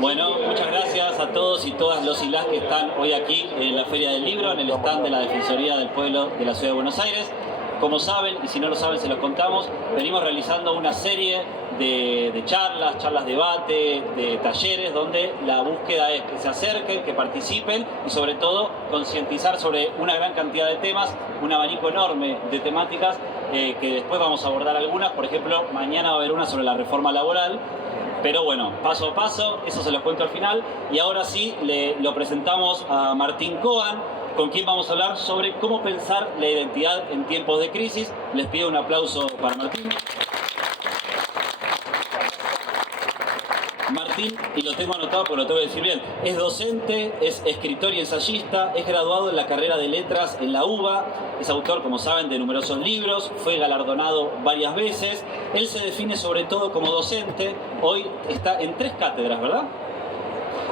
Bueno, muchas gracias a todos y todas los y las que están hoy aquí en la Feria del Libro, en el stand de la Defensoría del Pueblo de la Ciudad de Buenos Aires. Como saben, y si no lo saben se los contamos, venimos realizando una serie de charlas, debate, de talleres, donde la búsqueda es que se acerquen, que participen y sobre todo concientizar sobre una gran cantidad de temas, un abanico enorme de temáticas que después vamos a abordar algunas. Por ejemplo, mañana va a haber una sobre la reforma laboral. Pero bueno, paso a paso, eso se los cuento al final. Y ahora sí, lo presentamos a Martín Coan, con quien vamos a hablar sobre cómo pensar la identidad en tiempos de crisis. Les pido un aplauso para Martín. Martín, y lo tengo anotado porque lo tengo que decir bien, es docente, es escritor y ensayista, es graduado en la carrera de letras en la UBA, es autor, como saben, de numerosos libros, fue galardonado varias veces. Él se define sobre todo como docente, hoy está en 3 cátedras, ¿verdad?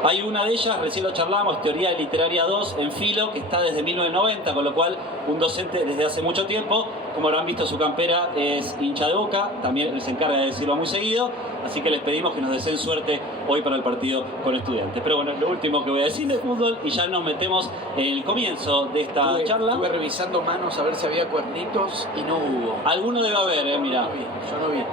Hay una de ellas, recién lo charlamos, Teoría Literaria 2 en Filo, que está desde 1990, con lo cual un docente desde hace mucho tiempo. Como habrán visto, su campera es hincha de Boca, también él se encarga de decirlo muy seguido, así que les pedimos que nos deseen suerte hoy para el partido con Estudiantes. Pero bueno, es lo último que voy a decir de fútbol y ya nos metemos en el comienzo de esta charla. Estuve revisando manos a ver si había cuernitos y no hubo. Alguno debe haber, mirá. Yo no vi.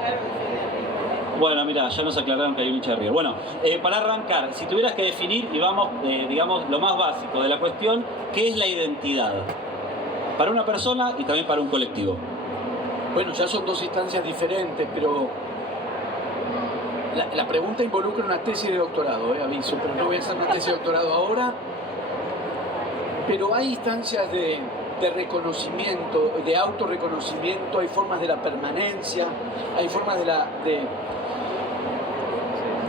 Bueno, mira, ya nos aclararon que hay un hincha de River. Bueno, para arrancar, si tuvieras que definir, y vamos, digamos, lo más básico de la cuestión, ¿qué es la identidad? Para una persona y también para un colectivo. Bueno, ya son 2 instancias diferentes, pero la pregunta involucra una tesis de doctorado, aviso, pero no voy a hacer una tesis de doctorado ahora. Pero hay instancias de reconocimiento, de autorreconocimiento, hay formas de la permanencia, hay formas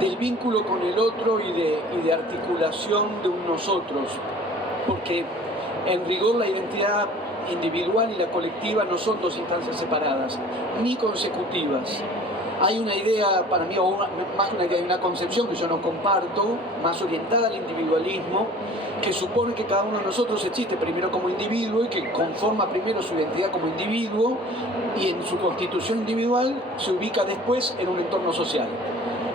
del vínculo con el otro y de articulación de un nosotros, porque en rigor la identidad individual y la colectiva no son 2 instancias separadas, ni consecutivas. Hay una idea, para mí, o más que una idea, hay una concepción que yo no comparto, más orientada al individualismo, que supone que cada uno de nosotros existe primero como individuo y que conforma primero su identidad como individuo y en su constitución individual se ubica después en un entorno social.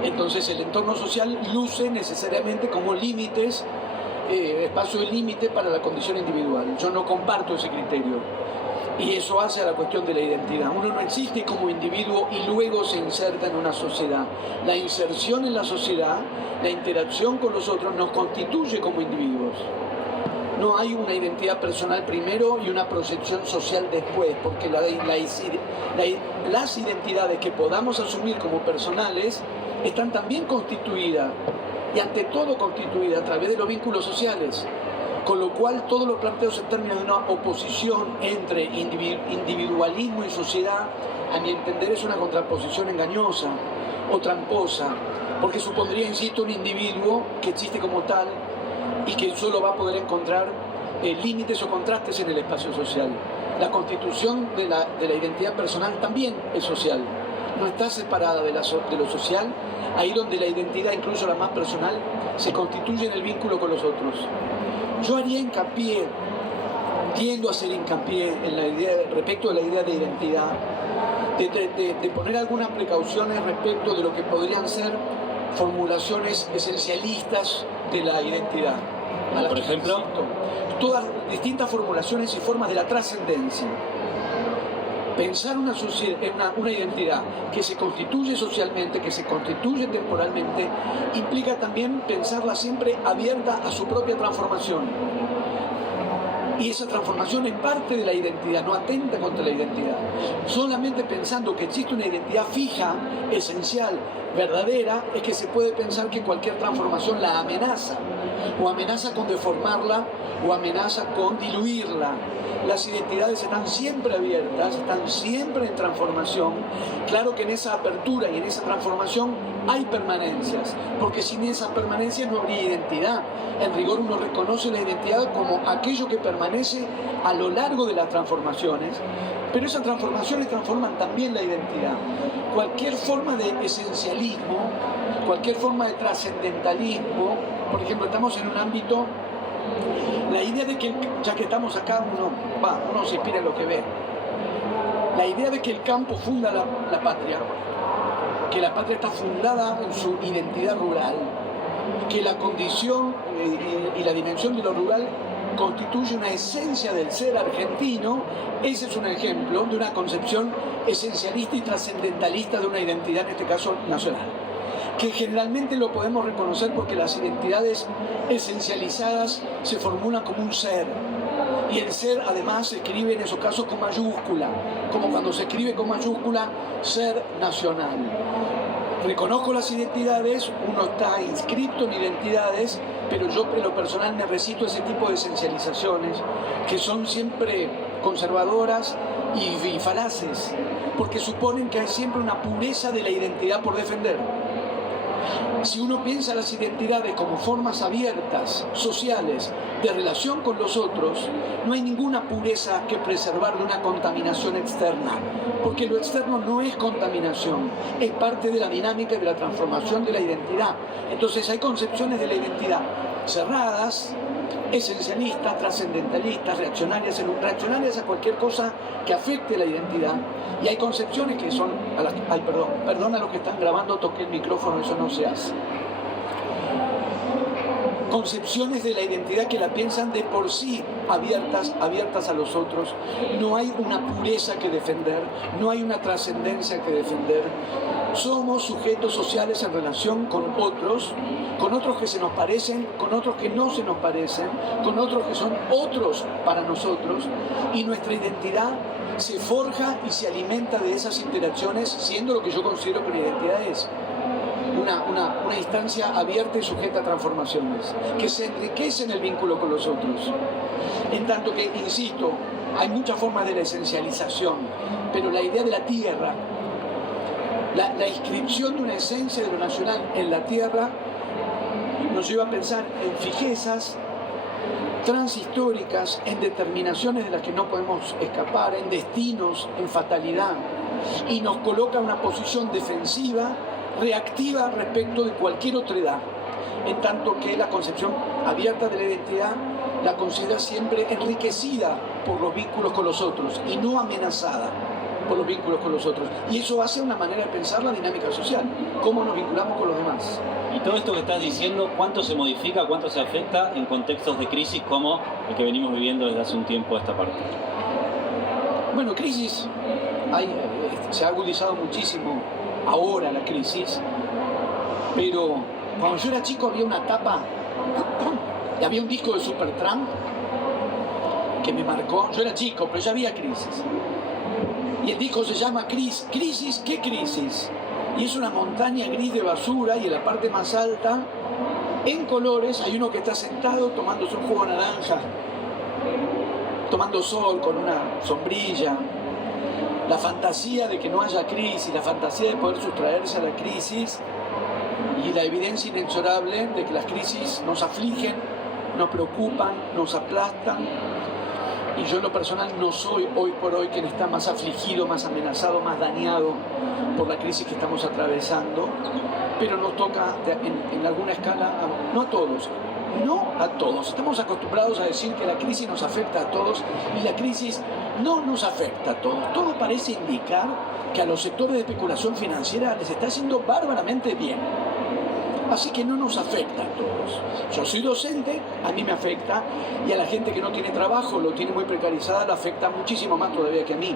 Entonces el entorno social luce necesariamente como límites, espacio de límite para la condición individual. Yo no comparto ese criterio. Y eso hace a la cuestión de la identidad. Uno no existe como individuo y luego se inserta en una sociedad. La inserción en la sociedad, la interacción con los otros nos constituye como individuos. No hay una identidad personal primero y una proyección social después, porque las identidades que podamos asumir como personales están también constituidas, y ante todo constituidas a través de los vínculos sociales. Con lo cual, todos los planteos en términos de una oposición entre individualismo y sociedad, a mi entender, es una contraposición engañosa o tramposa, porque supondría, insisto, un individuo que existe como tal y que solo va a poder encontrar límites o contrastes en el espacio social. La constitución de la identidad personal también es social, no está separada de lo social, ahí donde la identidad, incluso la más personal, se constituye en el vínculo con los otros. Yo haría hincapié, tiendo a hacer hincapié en la idea, respecto de la idea de identidad, de poner algunas precauciones respecto de lo que podrían ser formulaciones esencialistas de la identidad. Por ejemplo, todas distintas formulaciones y formas de la trascendencia. Pensar una identidad que se constituye socialmente, que se constituye temporalmente, implica también pensarla siempre abierta a su propia transformación. Y esa transformación es parte de la identidad, no atenta contra la identidad. Solamente pensando que existe una identidad fija, esencial, verdadera, es que se puede pensar que cualquier transformación la amenaza, o amenaza con deformarla, o amenaza con diluirla. Las identidades están siempre abiertas, están siempre en transformación. Claro que en esa apertura y en esa transformación hay permanencias, porque sin esa permanencia no habría identidad. En rigor uno reconoce la identidad como aquello que permanece a lo largo de las transformaciones, pero esas transformaciones transforman también la identidad. Cualquier forma de esencialismo, cualquier forma de trascendentalismo, por ejemplo, estamos en un ámbito. La idea de que, ya que estamos acá, uno se inspira en lo que ve. La idea de que el campo funda la patria, que la patria está fundada en su identidad rural, que la condición y la dimensión de lo rural constituye una esencia del ser argentino. Ese es un ejemplo de una concepción esencialista y trascendentalista de una identidad, en este caso nacional, que generalmente lo podemos reconocer porque las identidades esencializadas se formulan como un ser, y el ser además se escribe en esos casos con mayúscula, como cuando se escribe con mayúscula ser nacional. Reconozco las identidades, uno está inscripto en identidades, pero yo en lo personal me resisto a ese tipo de esencializaciones que son siempre conservadoras y falaces, porque suponen que hay siempre una pureza de la identidad por defender. Si uno piensa las identidades como formas abiertas, sociales, de relación con los otros, no hay ninguna pureza que preservar de una contaminación externa, porque lo externo no es contaminación, es parte de la dinámica y de la transformación de la identidad. Entonces hay concepciones de la identidad cerradas, esencialistas, trascendentalistas, reaccionarias a cualquier cosa que afecte la identidad. Y hay concepciones que son... perdón a los que están grabando, toqué el micrófono, eso no se hace. Concepciones de la identidad que la piensan de por sí abiertas a los otros. No hay una pureza que defender, no hay una trascendencia que defender. Somos sujetos sociales en relación con otros que se nos parecen, con otros que no se nos parecen, con otros que son otros para nosotros, y nuestra identidad se forja y se alimenta de esas interacciones, siendo lo que yo considero que una identidad es una instancia abierta y sujeta a transformaciones, que se enriquece en el vínculo con los otros. En tanto que, insisto, hay muchas formas de la esencialización, pero la idea de la tierra, la inscripción de una esencia de lo nacional en la tierra, nos lleva a pensar en fijezas transhistóricas, en determinaciones de las que no podemos escapar, en destinos, en fatalidad, y nos coloca en una posición defensiva, reactiva respecto de cualquier otra edad, en tanto que la concepción abierta de la identidad la considera siempre enriquecida por los vínculos con los otros y no amenazada por los vínculos con los otros. Y eso hace una manera de pensar la dinámica social, cómo nos vinculamos con los demás. Y todo esto que estás diciendo, ¿cuánto se modifica, cuánto se afecta en contextos de crisis como el que venimos viviendo desde hace un tiempo a esta parte? Bueno, crisis, se ha agudizado muchísimo ahora la crisis, pero cuando yo era chico había una tapa, y había un disco de Supertramp que me marcó. Yo era chico, pero ya había crisis. Y el disco se llama Crisis, ¿qué crisis? Y es una montaña gris de basura, y en la parte más alta, en colores, hay uno que está sentado tomándose un jugo de naranja, tomando sol con una sombrilla. La fantasía de que no haya crisis, la fantasía de poder sustraerse a la crisis, y la evidencia inexorable de que las crisis nos afligen, nos preocupan, nos aplastan. Y yo en lo personal no soy hoy por hoy quien está más afligido, más amenazado, más dañado por la crisis que estamos atravesando, pero nos toca en alguna escala, no a todos. Estamos acostumbrados a decir que la crisis nos afecta a todos, y la crisis no nos afecta a todos. Todo parece indicar que a los sectores de especulación financiera les está haciendo bárbaramente bien. Así que no nos afecta a todos. Yo soy docente, a mí me afecta, y a la gente que no tiene trabajo, lo tiene muy precarizada, le afecta muchísimo más todavía que a mí.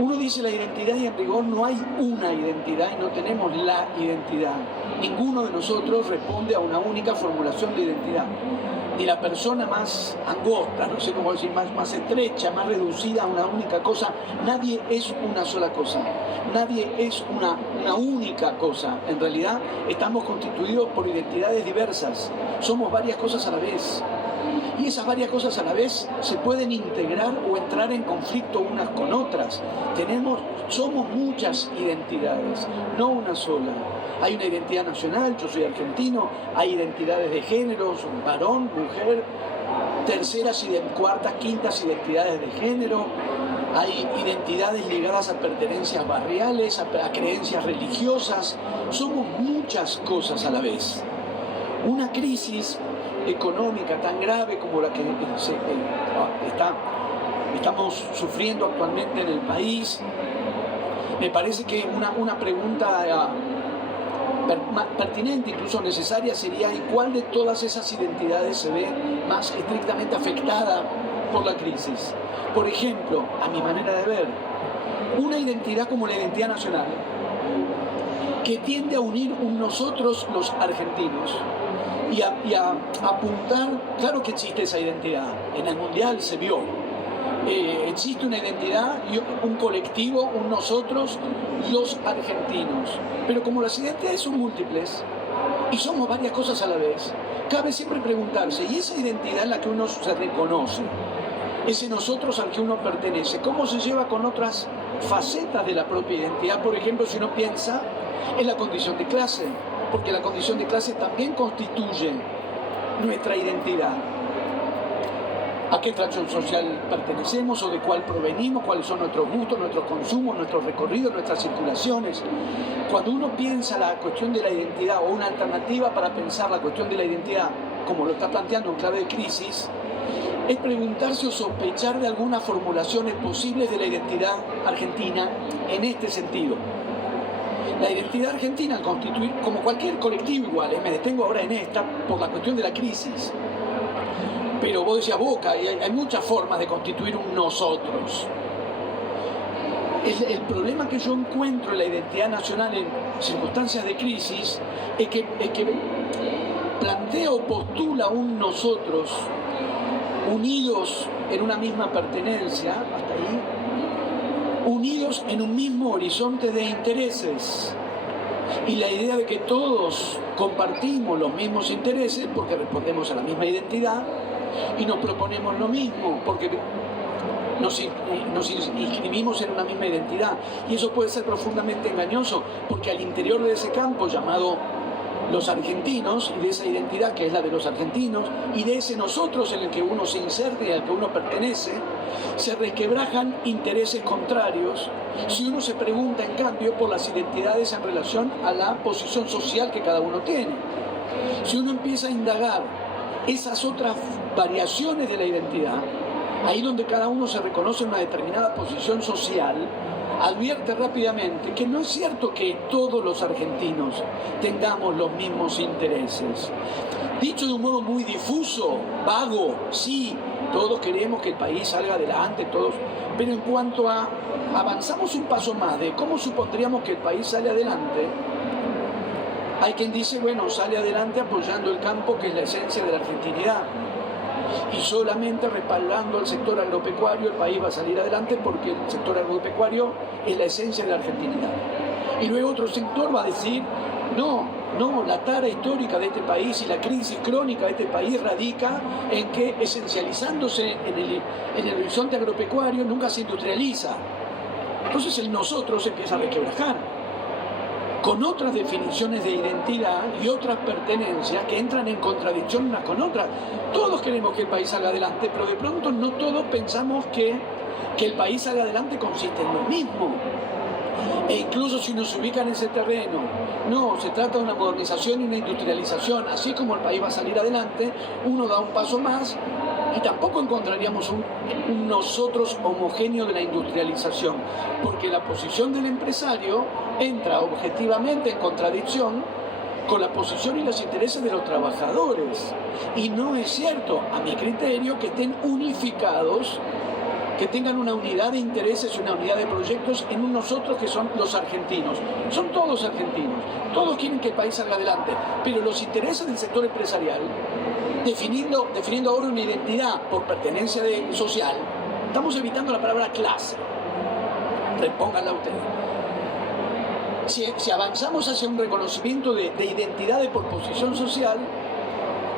Uno dice la identidad, y en rigor no hay una identidad y no tenemos la identidad. Ninguno de nosotros responde a una única formulación de identidad. Ni la persona más angosta, no sé cómo decir, más estrecha, más reducida a una única cosa. Nadie es una sola cosa. Nadie es una única cosa. En realidad estamos constituidos por identidades diversas. Somos varias cosas a la vez. Y esas varias cosas a la vez se pueden integrar o entrar en conflicto unas con otras. Somos muchas identidades, no una sola. Hay una identidad nacional, yo soy argentino, hay identidades de géneros, varón, mujer, terceras y cuartas, quintas identidades de género, hay identidades ligadas a pertenencias barriales, a creencias religiosas. Somos muchas cosas a la vez. Una crisis económica tan grave como la que estamos sufriendo actualmente en el país, me parece que una pregunta pertinente, incluso necesaria, sería ¿y cuál de todas esas identidades se ve más estrictamente afectada por la crisis? Por ejemplo, a mi manera de ver, una identidad como la identidad nacional, que tiende a unir un nosotros los argentinos y a apuntar, claro que existe esa identidad, en el Mundial se vio, existe una identidad y un colectivo, un nosotros, los argentinos, pero como las identidades son múltiples y somos varias cosas a la vez, cabe siempre preguntarse, ¿y esa identidad en la que uno se reconoce? Ese nosotros al que uno pertenece, ¿cómo se lleva con otras facetas de la propia identidad? Por ejemplo, si uno piensa en la condición de clase, porque la condición de clase también constituye nuestra identidad. ¿A qué fracción social pertenecemos o de cuál provenimos? ¿Cuáles son nuestros gustos, nuestros consumos, nuestros recorridos, nuestras circulaciones? Cuando uno piensa la cuestión de la identidad o una alternativa para pensar la cuestión de la identidad, como lo está planteando en clave de crisis, es preguntarse o sospechar de algunas formulaciones posibles de la identidad argentina en este sentido. La identidad argentina, al constituir, como cualquier colectivo igual, me detengo ahora en esta por la cuestión de la crisis, pero vos decías Boca, hay muchas formas de constituir un nosotros. El problema que yo encuentro en la identidad nacional en circunstancias de crisis es que plantea o postula un nosotros unidos en una misma pertenencia, hasta ahí, unidos en un mismo horizonte de intereses. Y la idea de que todos compartimos los mismos intereses porque respondemos a la misma identidad y nos proponemos lo mismo porque nos inscribimos en una misma identidad. Y eso puede ser profundamente engañoso porque al interior de ese campo llamado los argentinos y de esa identidad que es la de los argentinos y de ese nosotros en el que uno se inserta y al que uno pertenece, se resquebrajan intereses contrarios si uno se pregunta en cambio por las identidades en relación a la posición social que cada uno tiene. Si uno empieza a indagar esas otras variaciones de la identidad, ahí donde cada uno se reconoce en una determinada posición social, advierte rápidamente que no es cierto que todos los argentinos tengamos los mismos intereses. Dicho de un modo muy difuso, vago, sí, todos queremos que el país salga adelante, todos, pero en cuanto a avanzamos un paso más de cómo supondríamos que el país sale adelante, hay quien dice, bueno, sale adelante apoyando el campo, que es la esencia de la argentinidad. Y solamente respaldando al sector agropecuario el país va a salir adelante porque el sector agropecuario es la esencia de la argentinidad. Y luego otro sector va a decir, no, la tara histórica de este país y la crisis crónica de este país radica en que esencializándose en el horizonte agropecuario nunca se industrializa. Entonces el nosotros empieza a resquebrajar con otras definiciones de identidad y otras pertenencias que entran en contradicción unas con otras. Todos queremos que el país salga adelante, pero de pronto no todos pensamos que el país salga adelante consiste en lo mismo. E incluso si uno se ubica en ese terreno, no, se trata de una modernización y una industrialización, así como el país va a salir adelante, uno da un paso más y tampoco encontraríamos un nosotros homogéneo de la industrialización, porque la posición del empresario entra objetivamente en contradicción con la posición y los intereses de los trabajadores. Y no es cierto, a mi criterio, que estén unificados, que tengan una unidad de intereses y una unidad de proyectos en un nosotros que son los argentinos. Son todos argentinos, todos quieren que el país salga adelante, pero los intereses del sector empresarial, definiendo ahora una identidad por pertenencia social, estamos evitando la palabra clase. Repónganla ustedes. Si avanzamos hacia un reconocimiento de identidades por posición social,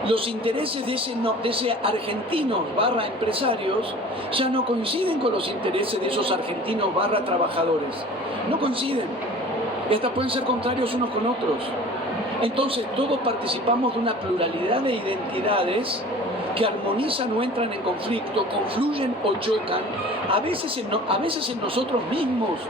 los intereses de ese argentinos / empresarios ya no coinciden con los intereses de esos argentinos / trabajadores. No coinciden. Estas pueden ser contrarios unos con otros. Entonces todos participamos de una pluralidad de identidades que armonizan o entran en conflicto, confluyen o chocan, a veces en nosotros mismos.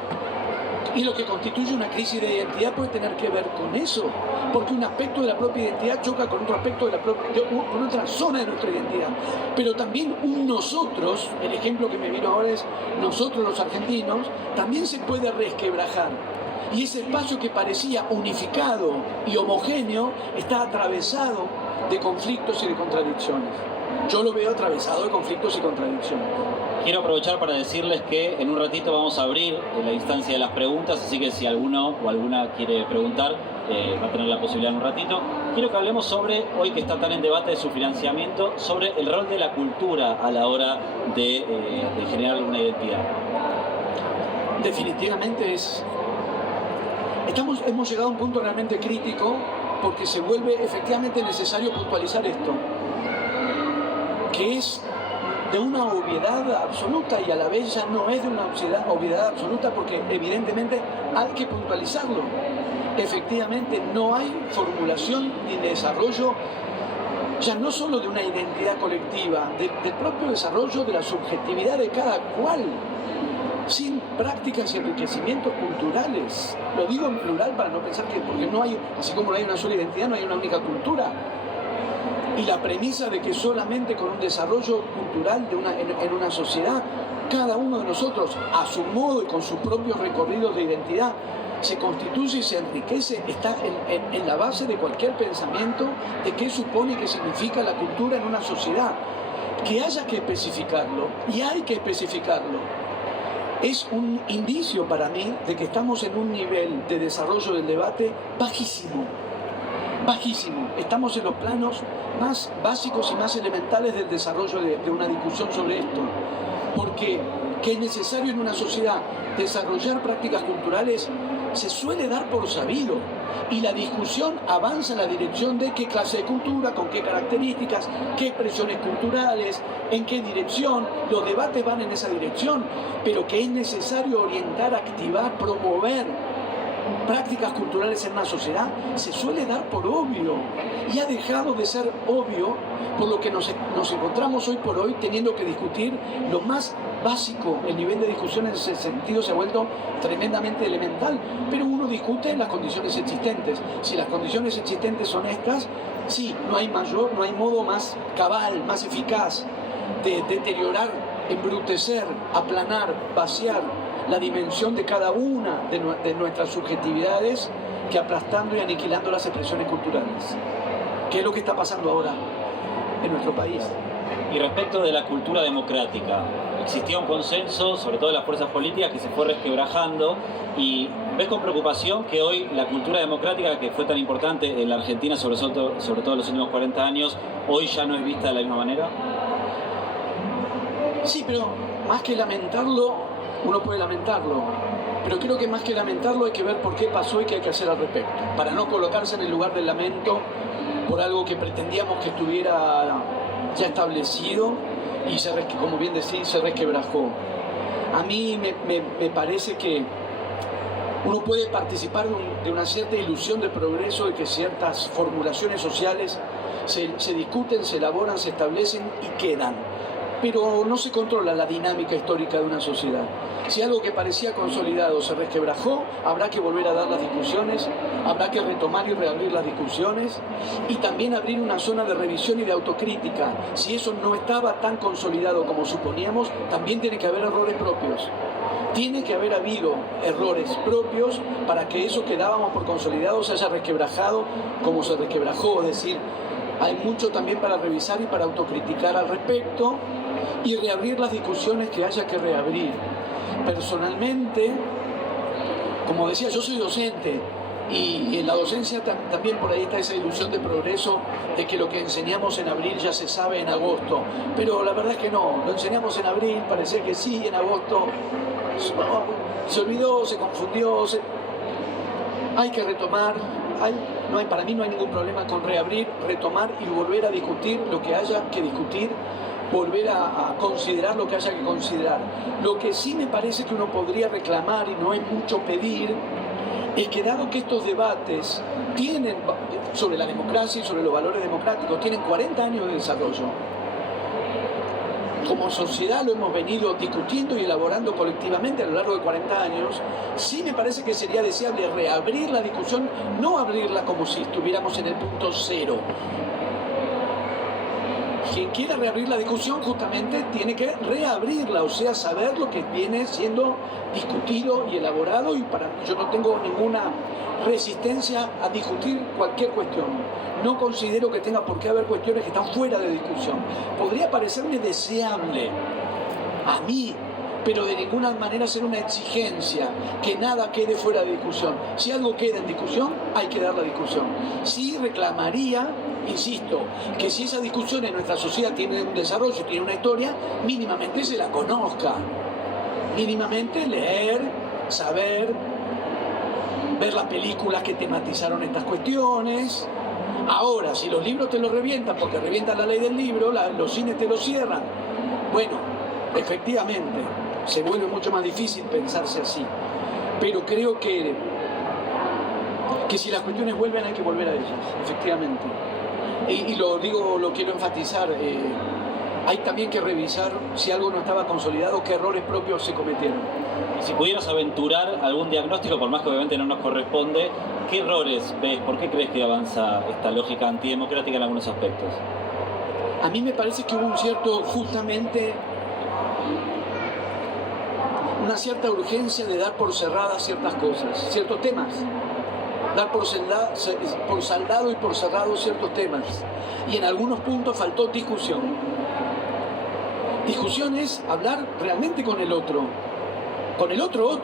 Y lo que constituye una crisis de identidad puede tener que ver con eso, porque un aspecto de la propia identidad choca con otro aspecto con otra zona de nuestra identidad. Pero también un nosotros, el ejemplo que me vino ahora es nosotros los argentinos, también se puede resquebrajar. Y ese espacio que parecía unificado y homogéneo está atravesado de conflictos y de contradicciones. Yo lo veo atravesado de conflictos y contradicciones. Quiero aprovechar para decirles que en un ratito vamos a abrir la instancia de las preguntas, así que si alguno o alguna quiere preguntar, va a tener la posibilidad en un ratito. Quiero que hablemos sobre, hoy que está tan en debate de su financiamiento, sobre el rol de la cultura a la hora de generar una identidad. Definitivamente hemos llegado a un punto realmente crítico porque se vuelve efectivamente necesario puntualizar esto, que es de una obviedad absoluta y a la vez ya no es de una obviedad absoluta porque evidentemente hay que puntualizarlo. Efectivamente no hay formulación ni desarrollo ya no solo de una identidad colectiva, del propio desarrollo de la subjetividad de cada cual, sin prácticas y enriquecimientos culturales. Lo digo en plural para no pensar que, porque no hay, así como no hay una sola identidad, no hay una única cultura. Y la premisa de que solamente con un desarrollo cultural en una sociedad, cada uno de nosotros, a su modo y con sus propios recorridos de identidad, se constituye y se enriquece, está en la base de cualquier pensamiento de qué supone y qué significa la cultura en una sociedad. Que haya que especificarlo, y hay que especificarlo, es un indicio para mí de que estamos en un nivel de desarrollo del debate bajísimo. Bajísimo. Estamos en los planos más básicos y más elementales del desarrollo de una discusión sobre esto. Porque que es necesario en una sociedad desarrollar prácticas culturales se suele dar por sabido. Y la discusión avanza en la dirección de qué clase de cultura, con qué características, qué expresiones culturales, en qué dirección. Los debates van en esa dirección, pero que es necesario orientar, activar, promover prácticas culturales en una sociedad se suele dar por obvio y ha dejado de ser obvio, por lo que nos encontramos hoy por hoy teniendo que discutir lo más básico. El nivel de discusión en ese sentido se ha vuelto tremendamente elemental, pero uno discute las condiciones existentes. Si las condiciones existentes son estas, sí, no hay modo más cabal, más eficaz de deteriorar, embrutecer, aplanar, vaciar la dimensión de cada una de nuestras subjetividades que aplastando y aniquilando las expresiones culturales. ¿Qué es lo que está pasando ahora en nuestro país? Y respecto de la cultura democrática, existía un consenso, sobre todo de las fuerzas políticas, que se fue resquebrajando, y ves con preocupación que hoy la cultura democrática, que fue tan importante en la Argentina, sobre todo en los últimos 40 años, hoy ya no es vista de la misma manera. Sí, pero más que lamentarlo, uno puede lamentarlo, pero creo que más que lamentarlo hay que ver por qué pasó y qué hay que hacer al respecto, para no colocarse en el lugar del lamento por algo que pretendíamos que estuviera ya establecido y como bien decís, se resquebrajó. A mí me parece que uno puede participar de una cierta ilusión de progreso, de que ciertas formulaciones sociales se discuten, se elaboran, se establecen y quedan. Pero no se controla la dinámica histórica de una sociedad. Si algo que parecía consolidado se resquebrajó, habrá que volver a dar las discusiones, habrá que retomar y reabrir las discusiones y también abrir una zona de revisión y de autocrítica. Si eso no estaba tan consolidado como suponíamos, también tiene que haber errores propios. Tiene que haber habido errores propios para que eso que dábamos por consolidado se haya resquebrajado como se resquebrajó. Es decir, hay mucho también para revisar y para autocriticar al respecto y reabrir las discusiones que haya que reabrir. Personalmente, como decía, yo soy docente y en la docencia también por ahí está esa ilusión de progreso de que lo que enseñamos en abril ya se sabe en agosto, pero la verdad es que no, lo enseñamos en abril, parece que sí, en agosto se olvidó, se confundió, hay que retomar. Para mí no hay ningún problema con reabrir, retomar y volver a discutir lo que haya que discutir, volver a considerar lo que haya que considerar. Lo que sí me parece que uno podría reclamar, y no es mucho pedir, es que dado que estos debates tienen, sobre la democracia y sobre los valores democráticos, tienen 40 años de desarrollo, como sociedad lo hemos venido discutiendo y elaborando colectivamente a lo largo de 40 años, sí me parece que sería deseable reabrir la discusión, no abrirla como si estuviéramos en el punto cero. quien quiera reabrir la discusión justamente tiene que reabrirla, o sea, saber lo que viene siendo discutido y elaborado, y yo no tengo ninguna resistencia a discutir cualquier cuestión. No considero que tenga por qué haber cuestiones que están fuera de discusión. Podría parecerme deseable a mí, pero de ninguna manera ser una exigencia que nada quede fuera de discusión. Si algo queda en discusión, hay que dar la discusión. Sí reclamaría, insisto, que si esa discusión en nuestra sociedad tiene un desarrollo, tiene una historia, mínimamente se la conozca. Mínimamente leer, saber, ver las películas que tematizaron estas cuestiones. Ahora, si los libros te los revientan porque revientan la ley del libro, los cines te los cierran, bueno, efectivamente, se vuelve mucho más difícil pensarse así. Pero creo que si las cuestiones vuelven, hay que volver a ellas, efectivamente. Y lo quiero enfatizar, hay también que revisar si algo no estaba consolidado, qué errores propios se cometieron. Y si pudieras aventurar algún diagnóstico, por más que obviamente no nos corresponde, ¿qué errores ves? ¿Por qué crees que avanza esta lógica antidemocrática en algunos aspectos? A mí me parece que hubo justamente una cierta urgencia de dar por cerradas ciertas cosas, ciertos temas. Dar por saldado y por cerrado ciertos temas. Y en algunos puntos faltó discusión. Discusión es hablar realmente con el otro. Con el otro.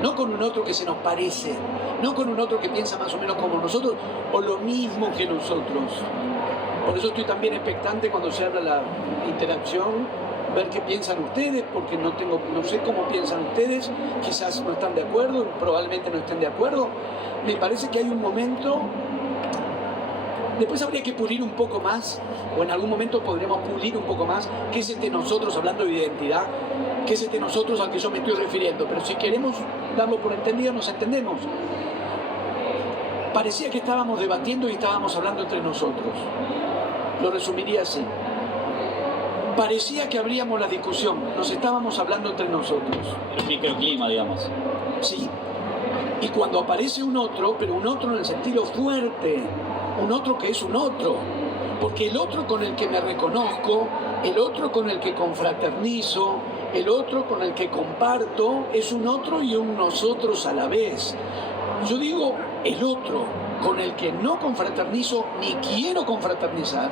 No con un otro que se nos parece. No con un otro que piensa más o menos como nosotros o lo mismo que nosotros. Por eso estoy también expectante cuando se habla la interacción, ver qué piensan ustedes, porque no sé cómo piensan ustedes, quizás no están de acuerdo, probablemente no estén de acuerdo. Me parece que hay un momento, después habría que pulir un poco más, o en algún momento podríamos pulir un poco más, qué es nosotros, hablando de identidad, qué es nosotros al que yo me estoy refiriendo, pero si queremos darlo por entendido, nos entendemos. Parecía que estábamos debatiendo y estábamos hablando entre nosotros. Lo resumiría así. Parecía que abríamos la discusión, nos estábamos hablando entre nosotros. El microclima, digamos. Sí. Y cuando aparece un otro, pero un otro en el sentido fuerte, un otro que es un otro, porque el otro con el que me reconozco, el otro con el que confraternizo, el otro con el que comparto, es un otro y un nosotros a la vez. Yo digo el otro con el que no confraternizo ni quiero confraternizar,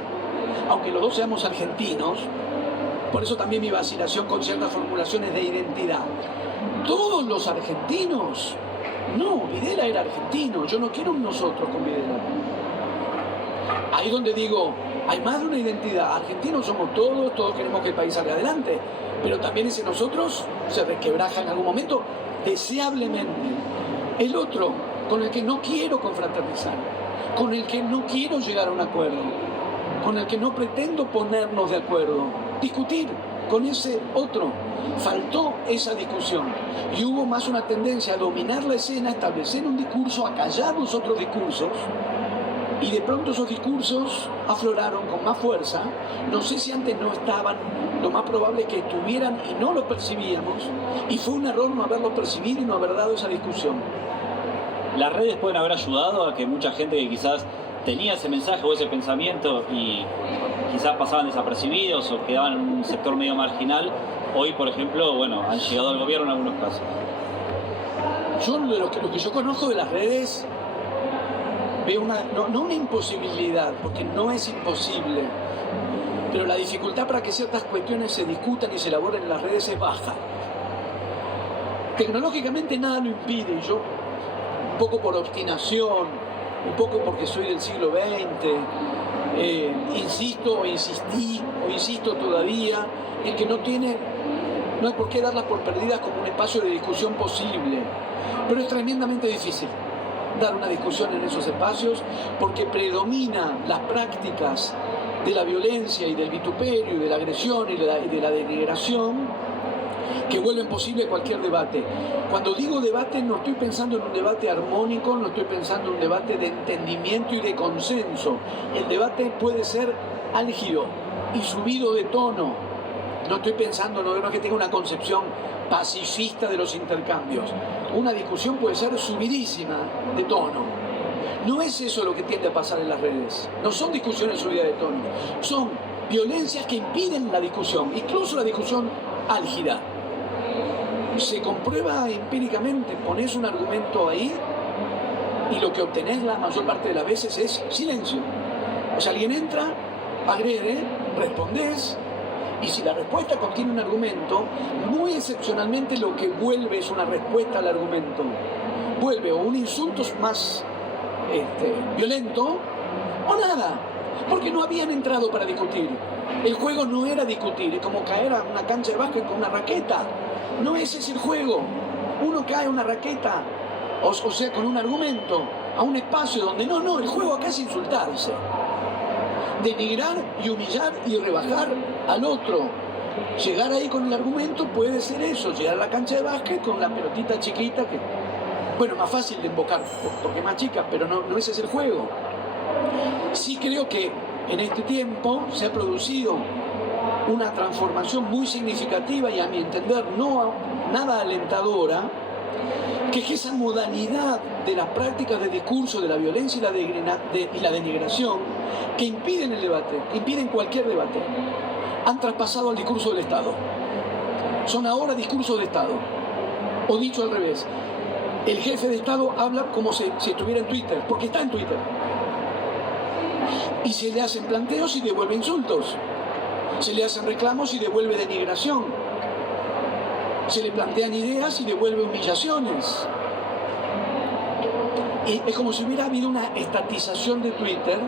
aunque los dos seamos argentinos. Por eso también mi vacilación con ciertas formulaciones de identidad. Todos los argentinos. No, Videla era argentino. Yo no quiero un nosotros con Videla. Ahí donde digo, hay más de una identidad. Argentinos somos todos queremos que el país salga adelante. Pero también ese nosotros se resquebraja en algún momento, deseablemente. El otro, con el que no quiero confraternizar, con el que no quiero llegar a un acuerdo, con el que no pretendo ponernos de acuerdo, discutir con ese otro. Faltó esa discusión y hubo más una tendencia a dominar la escena, a establecer un discurso, a callar los otros discursos, y de pronto esos discursos afloraron con más fuerza. No sé si antes no estaban, lo más probable es que estuvieran y no lo percibíamos, y fue un error no haberlo percibido y no haber dado esa discusión. ¿Las redes pueden haber ayudado a que mucha gente que quizás tenía ese mensaje o ese pensamiento y quizás pasaban desapercibidos o quedaban en un sector medio marginal, hoy, por ejemplo, bueno, han llegado al gobierno en algunos casos? Yo lo que yo conozco de las redes veo no una imposibilidad, porque no es imposible, pero la dificultad para que ciertas cuestiones se discutan y se elaboren en las redes es baja. Tecnológicamente nada lo impide, y yo, un poco por obstinación, un poco porque soy del siglo XX, insisto todavía en que no hay por qué darlas por perdidas como un espacio de discusión posible, pero es tremendamente difícil dar una discusión en esos espacios porque predominan las prácticas de la violencia y del vituperio y de la agresión y de la denigración que vuelven posible cualquier debate. Cuando digo debate no estoy pensando en un debate armónico, no estoy pensando en un debate de entendimiento y de consenso. El debate puede ser álgido y subido de tono. No estoy pensando, no es que tenga una concepción pacifista de los intercambios. Una discusión puede ser subidísima de tono. No es eso lo que tiende a pasar en las redes. No son discusiones subidas de tono. Son violencias que impiden la discusión, incluso la discusión álgida. Se comprueba empíricamente, pones un argumento ahí y lo que obtenés la mayor parte de las veces es silencio. O sea, alguien entra, agrede, respondés, y si la respuesta contiene un argumento, muy excepcionalmente lo que vuelve es una respuesta al argumento. Vuelve o un insulto más violento o nada, porque no habían entrado para discutir. El juego no era discutir, es como caer a una cancha de básquet con una raqueta. No ese es el juego. Uno cae a una raqueta, o sea, con un argumento, a un espacio donde no, el juego acá es insultarse. Denigrar y humillar y rebajar al otro. Llegar ahí con el argumento puede ser eso, llegar a la cancha de básquet con la pelotita chiquita que, bueno, más fácil de invocar porque es más chica, pero no ese es el juego. Sí creo que en este tiempo se ha producido una transformación muy significativa y a mi entender no nada alentadora, que es que esa modalidad de las prácticas de discurso de la violencia y la denigración que impiden el debate, impiden cualquier debate, han traspasado al discurso del Estado. Son ahora discursos de Estado. O dicho al revés, el jefe de Estado habla como si estuviera en Twitter, porque está en Twitter. Y se le hacen planteos y devuelve insultos. Se le hacen reclamos y devuelve denigración. Se le plantean ideas y devuelve humillaciones. Y es como si hubiera habido una estatización de Twitter,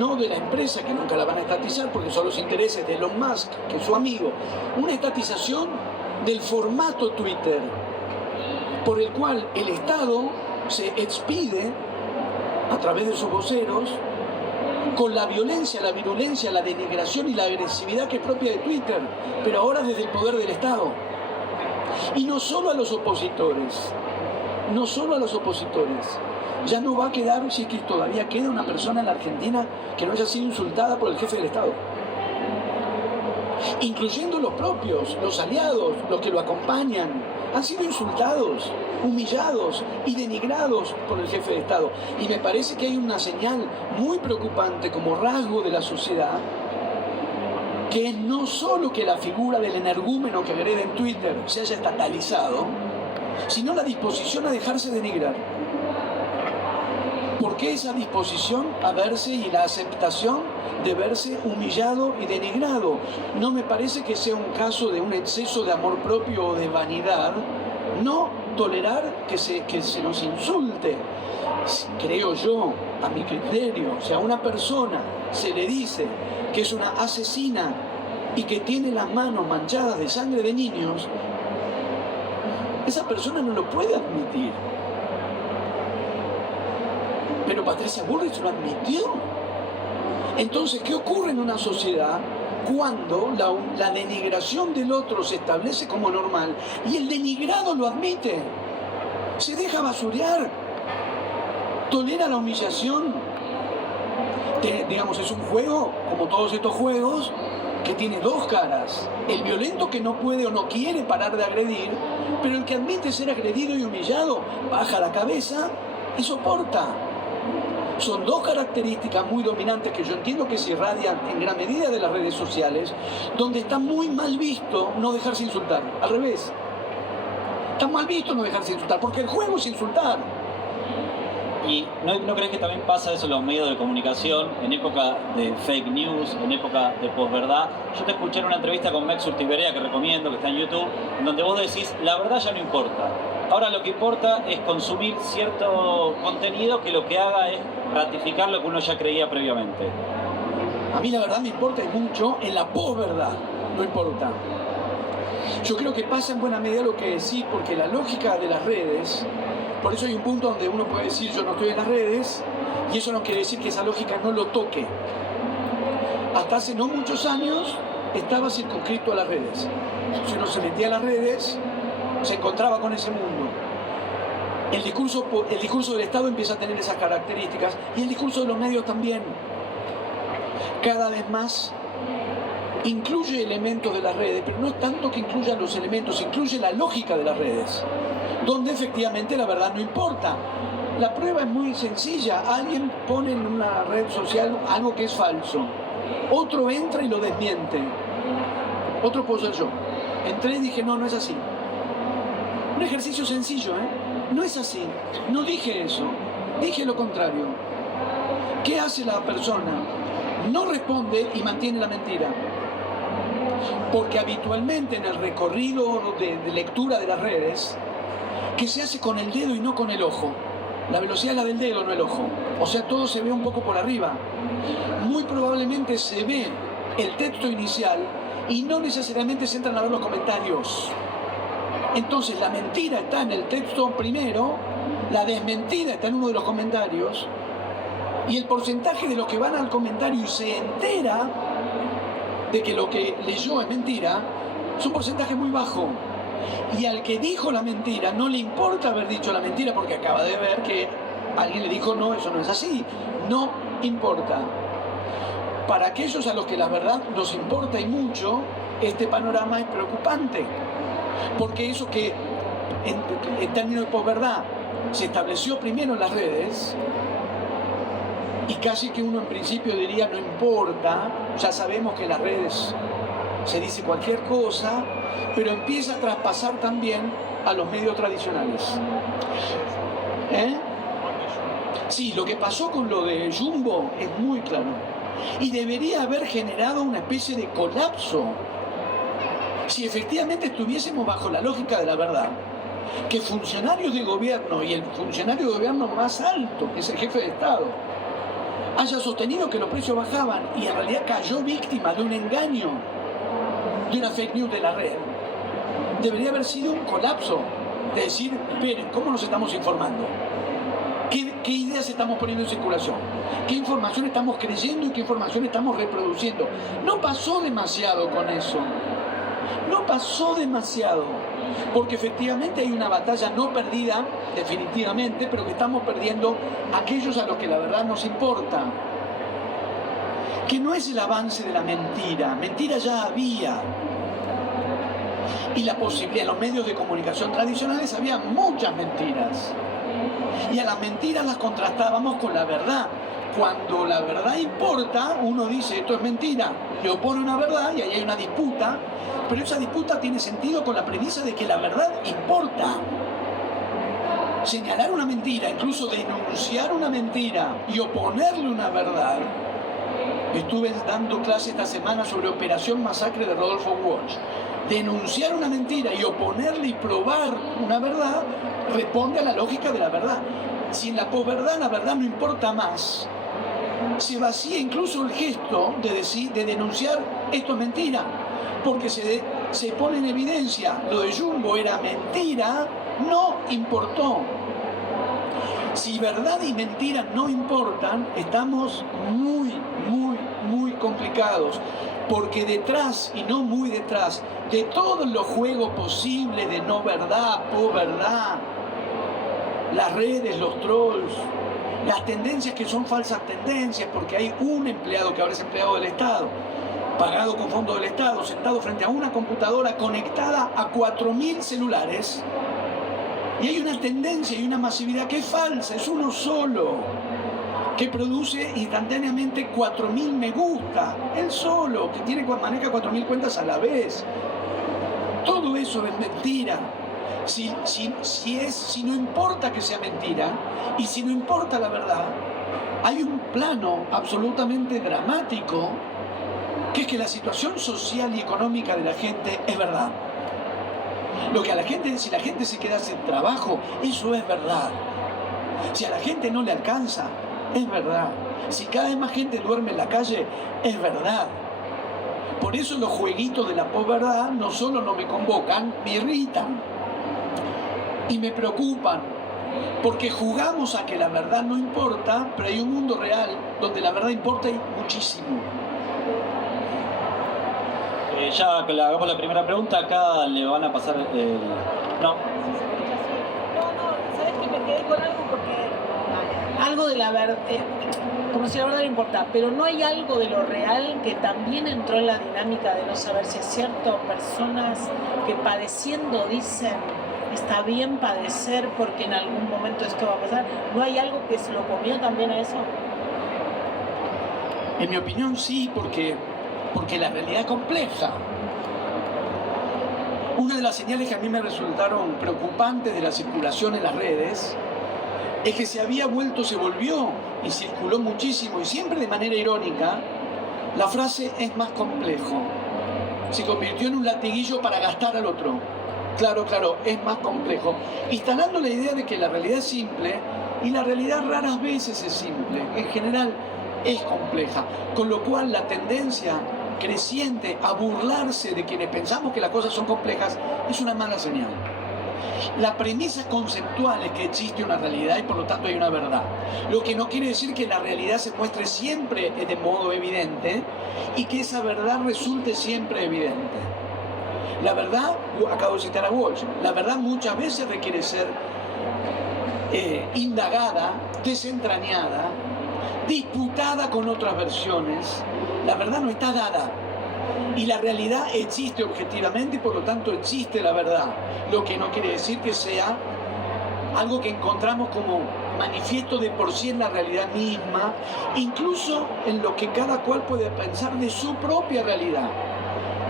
no de la empresa, que nunca la van a estatizar porque son los intereses de Elon Musk, que es su amigo. Una estatización del formato Twitter, por el cual el Estado se expide a través de sus voceros con la violencia, la virulencia, la denigración y la agresividad que es propia de Twitter, pero ahora desde el poder del Estado. Y no solo a los opositores, no solo a los opositores. Ya no va a quedar, si es que todavía queda una persona en la Argentina que no haya sido insultada por el jefe del Estado. Incluyendo los propios, los aliados, los que lo acompañan, han sido insultados, humillados y denigrados por el jefe de Estado. Y me parece que hay una señal muy preocupante como rasgo de la sociedad, que es no solo que la figura del energúmeno que agrede en Twitter se haya estatalizado, sino la disposición a dejarse denigrar. ¿Por qué esa disposición a verse y la aceptación de verse humillado y denigrado? No me parece que sea un caso de un exceso de amor propio o de vanidad, no tolerar que se nos insulte. Creo yo, a mi criterio, si a una persona se le dice que es una asesina y que tiene las manos manchadas de sangre de niños, esa persona no lo puede admitir. Pero Patricia Bullrich lo admitió. Entonces, ¿qué ocurre en una sociedad cuando la denigración del otro se establece como normal y el denigrado lo admite? Se deja basurear, tolera la humillación. Digamos, es un juego, como todos estos juegos, que tiene dos caras. El violento que no puede o no quiere parar de agredir, pero el que admite ser agredido y humillado baja la cabeza y soporta. Son dos características muy dominantes que yo entiendo que se irradian en gran medida de las redes sociales, donde está muy mal visto no dejarse insultar. Al revés. Está mal visto no dejarse insultar, porque el juego es insultar. ¿Y no crees que también pasa eso en los medios de comunicación, en época de fake news, en época de posverdad? Yo te escuché en una entrevista con Mex Urtiberea, que recomiendo, que está en YouTube, en donde vos decís, la verdad ya no importa. Ahora lo que importa es consumir cierto contenido que lo que haga es ratificar lo que uno ya creía previamente. A mí la verdad me importa mucho en la posverdad, no importa. Yo creo que pasa en buena medida lo que decís, porque la lógica de las redes, por eso hay un punto donde uno puede decir yo no estoy en las redes, y eso no quiere decir que esa lógica no lo toque. Hasta hace no muchos años estaba circunscrito a las redes. Si uno se metía a las redes, se encontraba con ese mundo. El discurso del Estado empieza a tener esas características y el discurso de los medios también. Cada vez más incluye elementos de las redes, pero no es tanto que incluyan los elementos, incluye la lógica de las redes, donde efectivamente la verdad no importa. La prueba es muy sencilla. Alguien pone en una red social algo que es falso Otro entra y lo desmiente. Otro puedo ser yo. Entré y dije, no, no es así. Un ejercicio sencillo, ¿eh? No es así. No dije eso. Dije lo contrario. ¿Qué hace la persona? No responde y mantiene la mentira. Porque habitualmente en el recorrido de lectura de las redes, que se hace con el dedo y no con el ojo. La velocidad es la del dedo, no el ojo. O sea, todo se ve un poco por arriba. Muy probablemente se ve el texto inicial y no necesariamente se entran a ver los comentarios. Entonces la mentira está en el texto primero, la desmentida está en uno de los comentarios, y el porcentaje de los que van al comentario y se entera de que lo que leyó es mentira, es un porcentaje muy bajo. Y al que dijo la mentira no le importa haber dicho la mentira porque acaba de ver que alguien le dijo no, eso no es así. No importa. Para aquellos a los que la verdad nos importa y mucho, este panorama es preocupante. Porque eso que en términos de posverdad se estableció primero en las redes, y casi que uno en principio diría no importa, ya sabemos que en las redes se dice cualquier cosa, pero empieza a traspasar también a los medios tradicionales. Sí, lo que pasó con lo de Jumbo es muy claro. Y debería haber generado una especie de colapso. Si efectivamente estuviésemos bajo la lógica de la verdad, que funcionarios de gobierno y el funcionario de gobierno más alto, que es el jefe de Estado, haya sostenido que los precios bajaban y en realidad cayó víctima de un engaño, de una fake news de la red, debería haber sido un colapso. De decir, esperen, ¿cómo nos estamos informando? ¿Qué ideas estamos poniendo en circulación? ¿Qué información estamos creyendo y qué información estamos reproduciendo? No pasó demasiado con eso. No pasó demasiado. Porque efectivamente hay una batalla no perdida, definitivamente, pero que estamos perdiendo aquellos a los que la verdad nos importa. Que no es el avance de la mentira. Mentira ya había. Y la posibilidad, en los medios de comunicación tradicionales había muchas mentiras. Y a las mentiras las contrastábamos con la verdad. Cuando la verdad importa, uno dice esto es mentira, le opone una verdad y ahí hay una disputa, pero esa disputa tiene sentido con la premisa de que la verdad importa. Señalar una mentira, incluso denunciar una mentira y oponerle una verdad. Estuve dando clase esta semana sobre Operación Masacre de Rodolfo Walsh. Denunciar una mentira y oponerle y probar una verdad responde a la lógica de la verdad. Si en la posverdad la verdad no importa más, se vacía incluso el gesto de denunciar esto es mentira, porque se pone en evidencia lo de Jumbo era mentira, no importó. Si verdad y mentira no importan, estamos muy complicados, porque detrás, y no muy detrás, de todos los juegos posibles de no verdad, posverdad, las redes, los trolls, las tendencias que son falsas tendencias, porque hay un empleado que ahora es empleado del Estado, pagado con fondos del Estado, sentado frente a una computadora conectada a 4.000 celulares, y hay una tendencia y una masividad que es falsa, es uno solo, que produce instantáneamente 4.000 me gusta, él solo, que maneja 4.000 cuentas a la vez. Todo eso es mentira. Si no importa que sea mentira, y si no importa la verdad, hay un plano absolutamente dramático, que es que la situación social y económica de la gente es verdad. Lo que a la gente, si la gente se queda sin trabajo, eso es verdad. Si a la gente no le alcanza, es verdad. Si cada vez más gente duerme en la calle, es verdad. Por eso los jueguitos de la posverdad no solo no me convocan, me irritan y me preocupan, porque jugamos a que la verdad no importa, pero hay un mundo real donde la verdad importa y muchísimo. Ya que le hagamos la primera pregunta, acá le van a pasar... No, sabes que me quedé con algo porque algo de la verdad, como si la verdad no importa, pero no hay algo de lo real que también entró en la dinámica de no saber si es cierto, personas que padeciendo dicen está bien padecer porque en algún momento esto va a pasar. ¿No hay algo que se lo comió también a eso? En mi opinión sí, porque la realidad es compleja. Una de las señales que a mí me resultaron preocupantes de la circulación en las redes es que se volvió y circuló muchísimo, y siempre de manera irónica, la frase es más complejo. Se convirtió en un latiguillo para gastar al otro. Claro, es más complejo. Instalando la idea de que la realidad es simple, y la realidad raras veces es simple. En general es compleja. Con lo cual la tendencia creciente a burlarse de quienes pensamos que las cosas son complejas es una mala señal. La premisa conceptual es que existe una realidad y por lo tanto hay una verdad. Lo que no quiere decir que la realidad se muestre siempre de modo evidente y que esa verdad resulte siempre evidente. La verdad, acabo de citar a Walsh, la verdad muchas veces requiere ser indagada, desentrañada, disputada con otras versiones. La verdad no está dada. Y la realidad existe objetivamente y por lo tanto existe la verdad. Lo que no quiere decir que sea algo que encontramos como manifiesto de por sí en la realidad misma, incluso en lo que cada cual puede pensar de su propia realidad.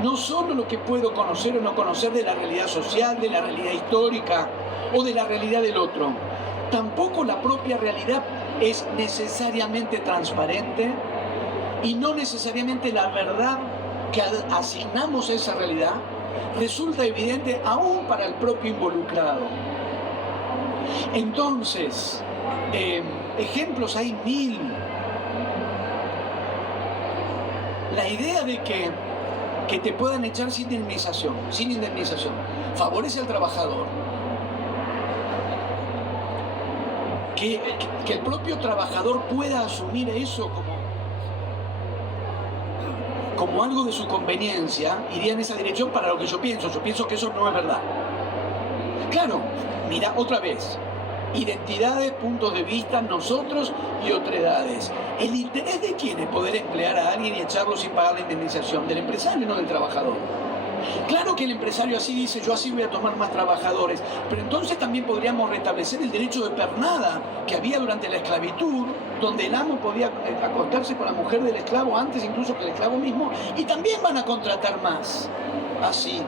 No solo lo que puedo conocer o no conocer de la realidad social, de la realidad histórica o de la realidad del otro. Tampoco la propia realidad es necesariamente transparente y no necesariamente la verdad que asignamos a esa realidad resulta evidente aún para el propio involucrado. Entonces, ejemplos hay mil. La idea de que te puedan echar sin indemnización, favorece al trabajador. Que el propio trabajador pueda asumir eso como algo de su conveniencia, iría en esa dirección para lo que yo pienso. Yo pienso que eso no es verdad. Claro, mira, otra vez, identidades, puntos de vista, nosotros y otredades. ¿El interés de quién es poder emplear a alguien y echarlo sin pagar la indemnización? Del empresario, no del trabajador. Claro que el empresario así dice, yo así voy a tomar más trabajadores, pero entonces también podríamos restablecer el derecho de pernada que había durante la esclavitud, donde el amo podía acostarse con la mujer del esclavo antes incluso que el esclavo mismo, y también van a contratar más, así.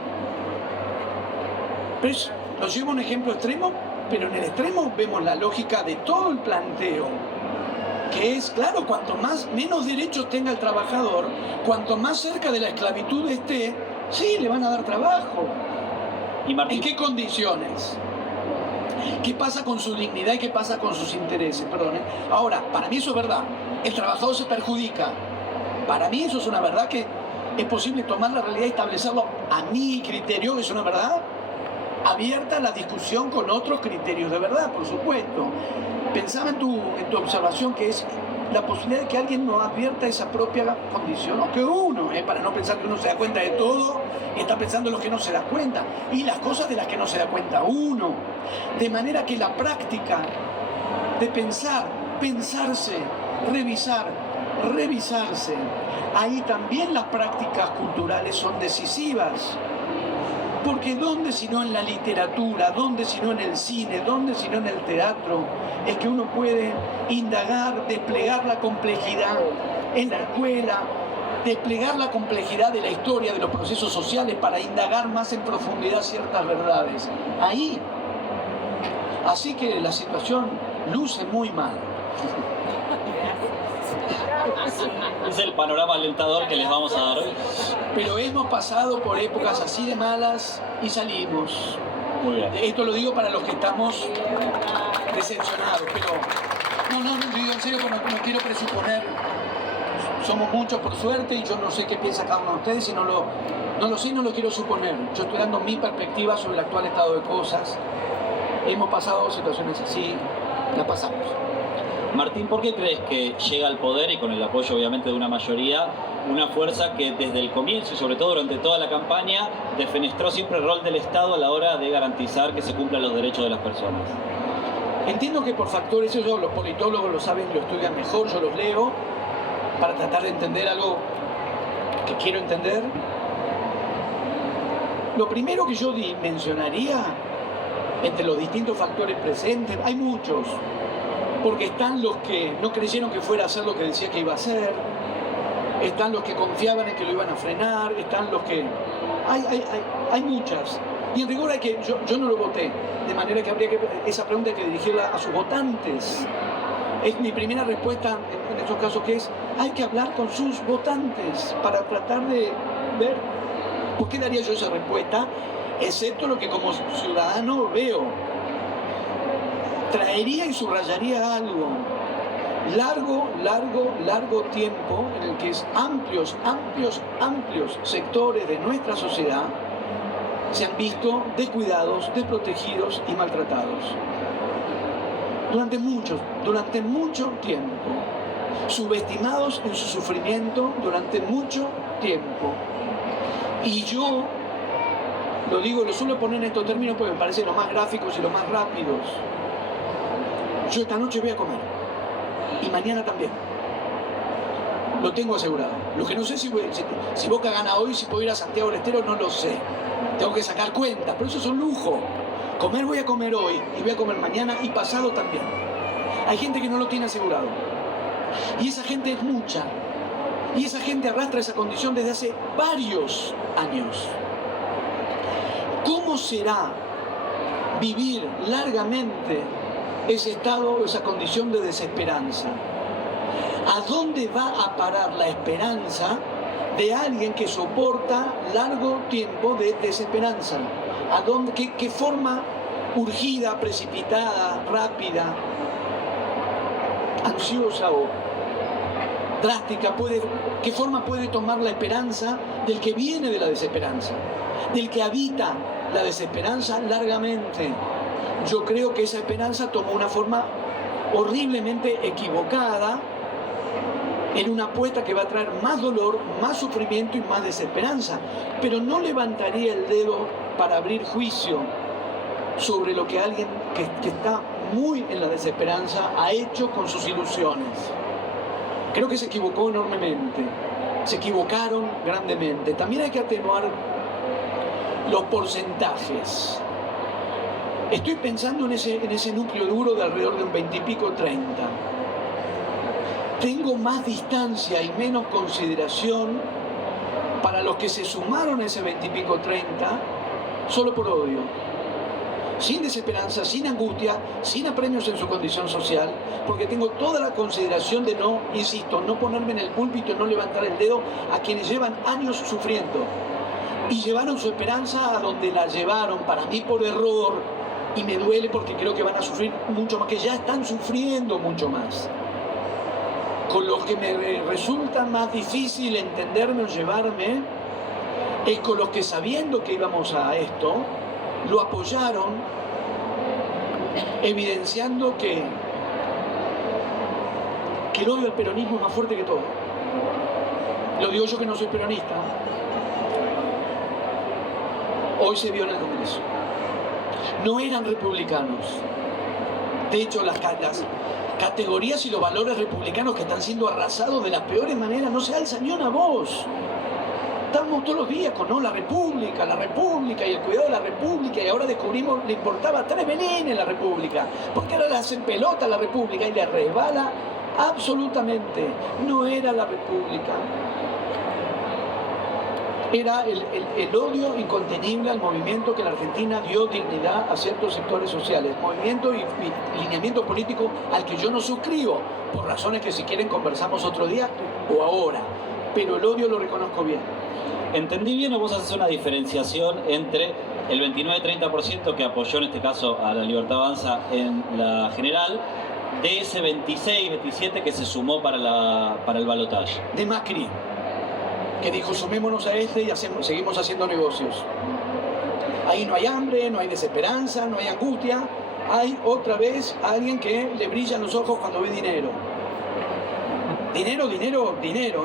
Pero nos lleva un ejemplo extremo, pero en el extremo vemos la lógica de todo el planteo, que es, claro, cuanto menos derechos tenga el trabajador, cuanto más cerca de la esclavitud esté, sí, le van a dar trabajo. ¿Y Martín? ¿En qué condiciones? ¿Qué pasa con su dignidad y qué pasa con sus intereses? Perdón. Ahora, para mí eso es verdad. El trabajador se perjudica. Para mí eso es una verdad que es posible tomar la realidad y establecerlo a mi criterio, es una verdad abierta a la discusión con otros criterios de verdad, por supuesto. Pensaba en tu observación, que es la posibilidad de que alguien no advierta esa propia condición, o que uno, para no pensar que uno se da cuenta de todo y está pensando en lo que no se da cuenta, y las cosas de las que no se da cuenta uno. De manera que la práctica de pensarse, revisarse, ahí también las prácticas culturales son decisivas. Porque ¿dónde sino en la literatura? ¿Dónde sino en el cine? ¿Dónde sino en el teatro? Es que uno puede indagar, desplegar la complejidad en la escuela, desplegar la complejidad de la historia, de los procesos sociales para indagar más en profundidad ciertas verdades. Ahí. Así que la situación luce muy mal. Es el panorama alentador que les vamos a dar hoy. Pero hemos pasado por épocas así de malas y salimos. Muy bien. Esto lo digo para los que estamos decepcionados, pero no, digo en serio, no quiero presuponer. Somos muchos por suerte y yo no sé qué piensa cada uno de ustedes y no lo sé y no lo quiero suponer. Yo estoy dando mi perspectiva sobre el actual estado de cosas. Hemos pasado situaciones así, la pasamos. Martín, ¿por qué crees que llega al poder, y con el apoyo obviamente de una mayoría, una fuerza que desde el comienzo y sobre todo durante toda la campaña defenestró siempre el rol del Estado a la hora de garantizar que se cumplan los derechos de las personas? Entiendo que por factores, eso los politólogos lo saben, lo estudian mejor, yo los leo para tratar de entender algo que quiero entender. Lo primero que yo mencionaría entre los distintos factores presentes, hay muchos, porque están los que no creyeron que fuera a hacer lo que decía que iba a hacer, están los que confiaban en que lo iban a frenar, están los que... Hay muchas. Y en rigor yo no lo voté, de manera que habría que... Esa pregunta hay que dirigirla a sus votantes. Es mi primera respuesta en estos casos, que es, hay que hablar con sus votantes para tratar de ver por qué daría yo esa respuesta, excepto lo que como ciudadano veo. Traería y subrayaría algo. Largo tiempo en el que amplios sectores de nuestra sociedad se han visto descuidados, desprotegidos y maltratados. Durante mucho tiempo, subestimados en su sufrimiento durante mucho tiempo. Y yo, lo suelo poner en estos términos porque me parecen los más gráficos y los más rápidos. Yo esta noche voy a comer, y mañana también. Lo tengo asegurado. Lo que no sé si Boca gana hoy, si puedo ir a Santiago del Estero, no lo sé. Tengo que sacar cuentas, pero eso es un lujo. Comer voy a comer hoy, y voy a comer mañana y pasado también. Hay gente que no lo tiene asegurado. Y esa gente es mucha. Y esa gente arrastra esa condición desde hace varios años. ¿Cómo será vivir largamente ese estado, esa condición de desesperanza? ¿A dónde va a parar la esperanza de alguien que soporta largo tiempo de desesperanza? ¿A dónde, qué forma urgida, precipitada, rápida, ansiosa o drástica qué forma puede tomar la esperanza del que viene de la desesperanza, del que habita la desesperanza largamente? Yo creo que esa esperanza tomó una forma horriblemente equivocada en una apuesta que va a traer más dolor, más sufrimiento y más desesperanza. Pero no levantaría el dedo para abrir juicio sobre lo que alguien que está muy en la desesperanza ha hecho con sus ilusiones. Creo que se equivocó enormemente, se equivocaron grandemente. También hay que atenuar los porcentajes. Estoy pensando en ese núcleo duro de alrededor de un 20 y pico, 30. Tengo más distancia y menos consideración para los que se sumaron a ese 20 y pico, 30, solo por odio. Sin desesperanza, sin angustia, sin apremios en su condición social, porque tengo toda la consideración de no, insisto, no ponerme en el púlpito y no levantar el dedo a quienes llevan años sufriendo. Y llevaron su esperanza a donde la llevaron, para mí por error, y me duele porque creo que van a sufrir mucho más, que ya están sufriendo mucho más. Con lo que me resulta más difícil entenderme o llevarme es con los que, sabiendo que íbamos a esto, lo apoyaron, evidenciando que el odio al peronismo es más fuerte que todo. Lo digo yo que no soy peronista. Hoy se vio en el Congreso. No eran republicanos. De hecho, las categorías y los valores republicanos que están siendo arrasados de las peores maneras no se alzan ni una voz. Estamos todos los días con la república y el cuidado de la república, y ahora descubrimos le importaba 3 belenes la república, porque ahora le hacen pelota a la república y le resbala absolutamente. No era la república. Era el odio incontenible al movimiento que en la Argentina dio dignidad a ciertos sectores sociales. Movimiento y lineamiento político al que yo no suscribo, por razones que si quieren conversamos otro día o ahora. Pero el odio lo reconozco bien. ¿Entendí bien o vos haces una diferenciación entre el 29-30% que apoyó en este caso a la Libertad Avanza en la general, de ese 26-27% que se sumó para el balotaje? De Macri, que dijo sumémonos a este y seguimos haciendo negocios. Ahí no hay hambre, no hay desesperanza, no hay angustia. Hay otra vez alguien que le brillan los ojos cuando ve dinero. Dinero,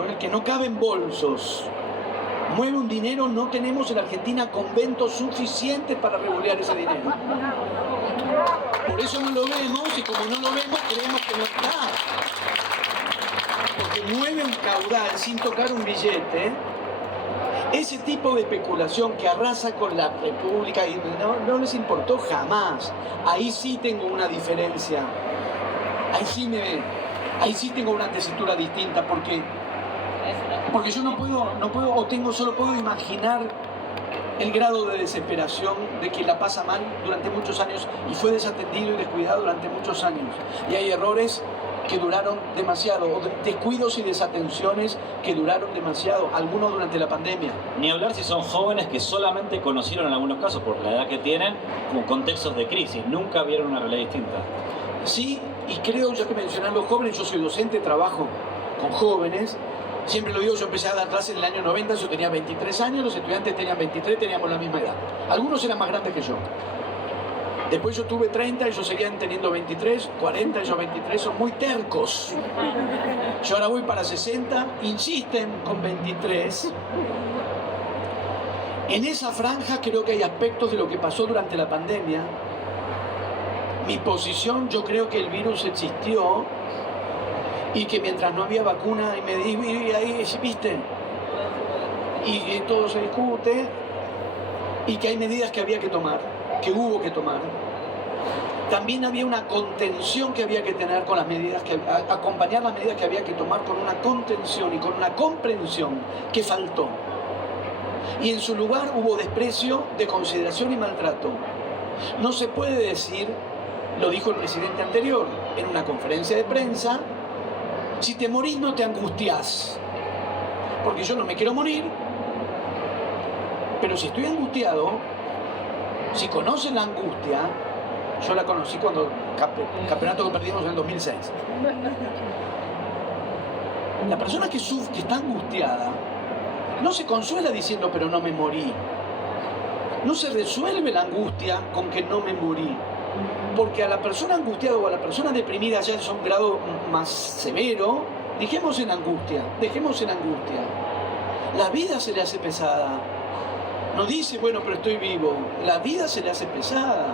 el que no cabe en bolsos. Mueve un dinero, no tenemos en Argentina conventos suficientes para regular ese dinero. Por eso no lo vemos, y como no lo vemos, creemos que no está. Porque mueve un caudal sin tocar un billete. Ese tipo de especulación que arrasa con la república y no les importó jamás. Ahí sí tengo una diferencia. Ahí sí tengo una tesitura distinta, porque Porque yo no puedo, o solo puedo imaginar el grado de desesperación de quien la pasa mal durante muchos años y fue desatendido y descuidado durante muchos años. Y hay errores que duraron demasiado, o descuidos y desatenciones que duraron demasiado, algunos durante la pandemia. Ni hablar si son jóvenes que solamente conocieron en algunos casos, por la edad que tienen, como contextos de crisis, nunca vieron una realidad distinta. Sí, y creo, ya que mencionar los jóvenes, yo soy docente, trabajo con jóvenes. Siempre lo digo, yo empecé a dar clases en el año 90, yo tenía 23 años, los estudiantes tenían 23, teníamos la misma edad. Algunos eran más grandes que yo. Después yo tuve 30, ellos seguían teniendo 23, 40, ellos 23, son muy tercos. Yo ahora voy para 60, insisten con 23. En esa franja creo que hay aspectos de lo que pasó durante la pandemia. Mi posición, yo creo que el virus existió y que mientras no había vacuna, y ahí, ¿viste? Y todo se discute, y que hay medidas que había que tomar, que hubo que tomar. También había una contención que había que tener con las medidas, acompañar las medidas que había que tomar con una contención y con una comprensión que faltó. Y en su lugar hubo desprecio, desconsideración y maltrato. No se puede decir, lo dijo el presidente anterior en una conferencia de prensa, si te morís no te angustiás, porque yo no me quiero morir, pero si estoy angustiado, si conocen la angustia, yo la conocí cuando el campeonato que perdimos en el 2006. La persona que está angustiada no se consuela diciendo pero no me morí. No se resuelve la angustia con que no me morí. Porque a la persona angustiada o a la persona deprimida ya es un grado más severo, dejemos en angustia. La vida se le hace pesada. No dice, bueno, pero estoy vivo. La vida se le hace pesada.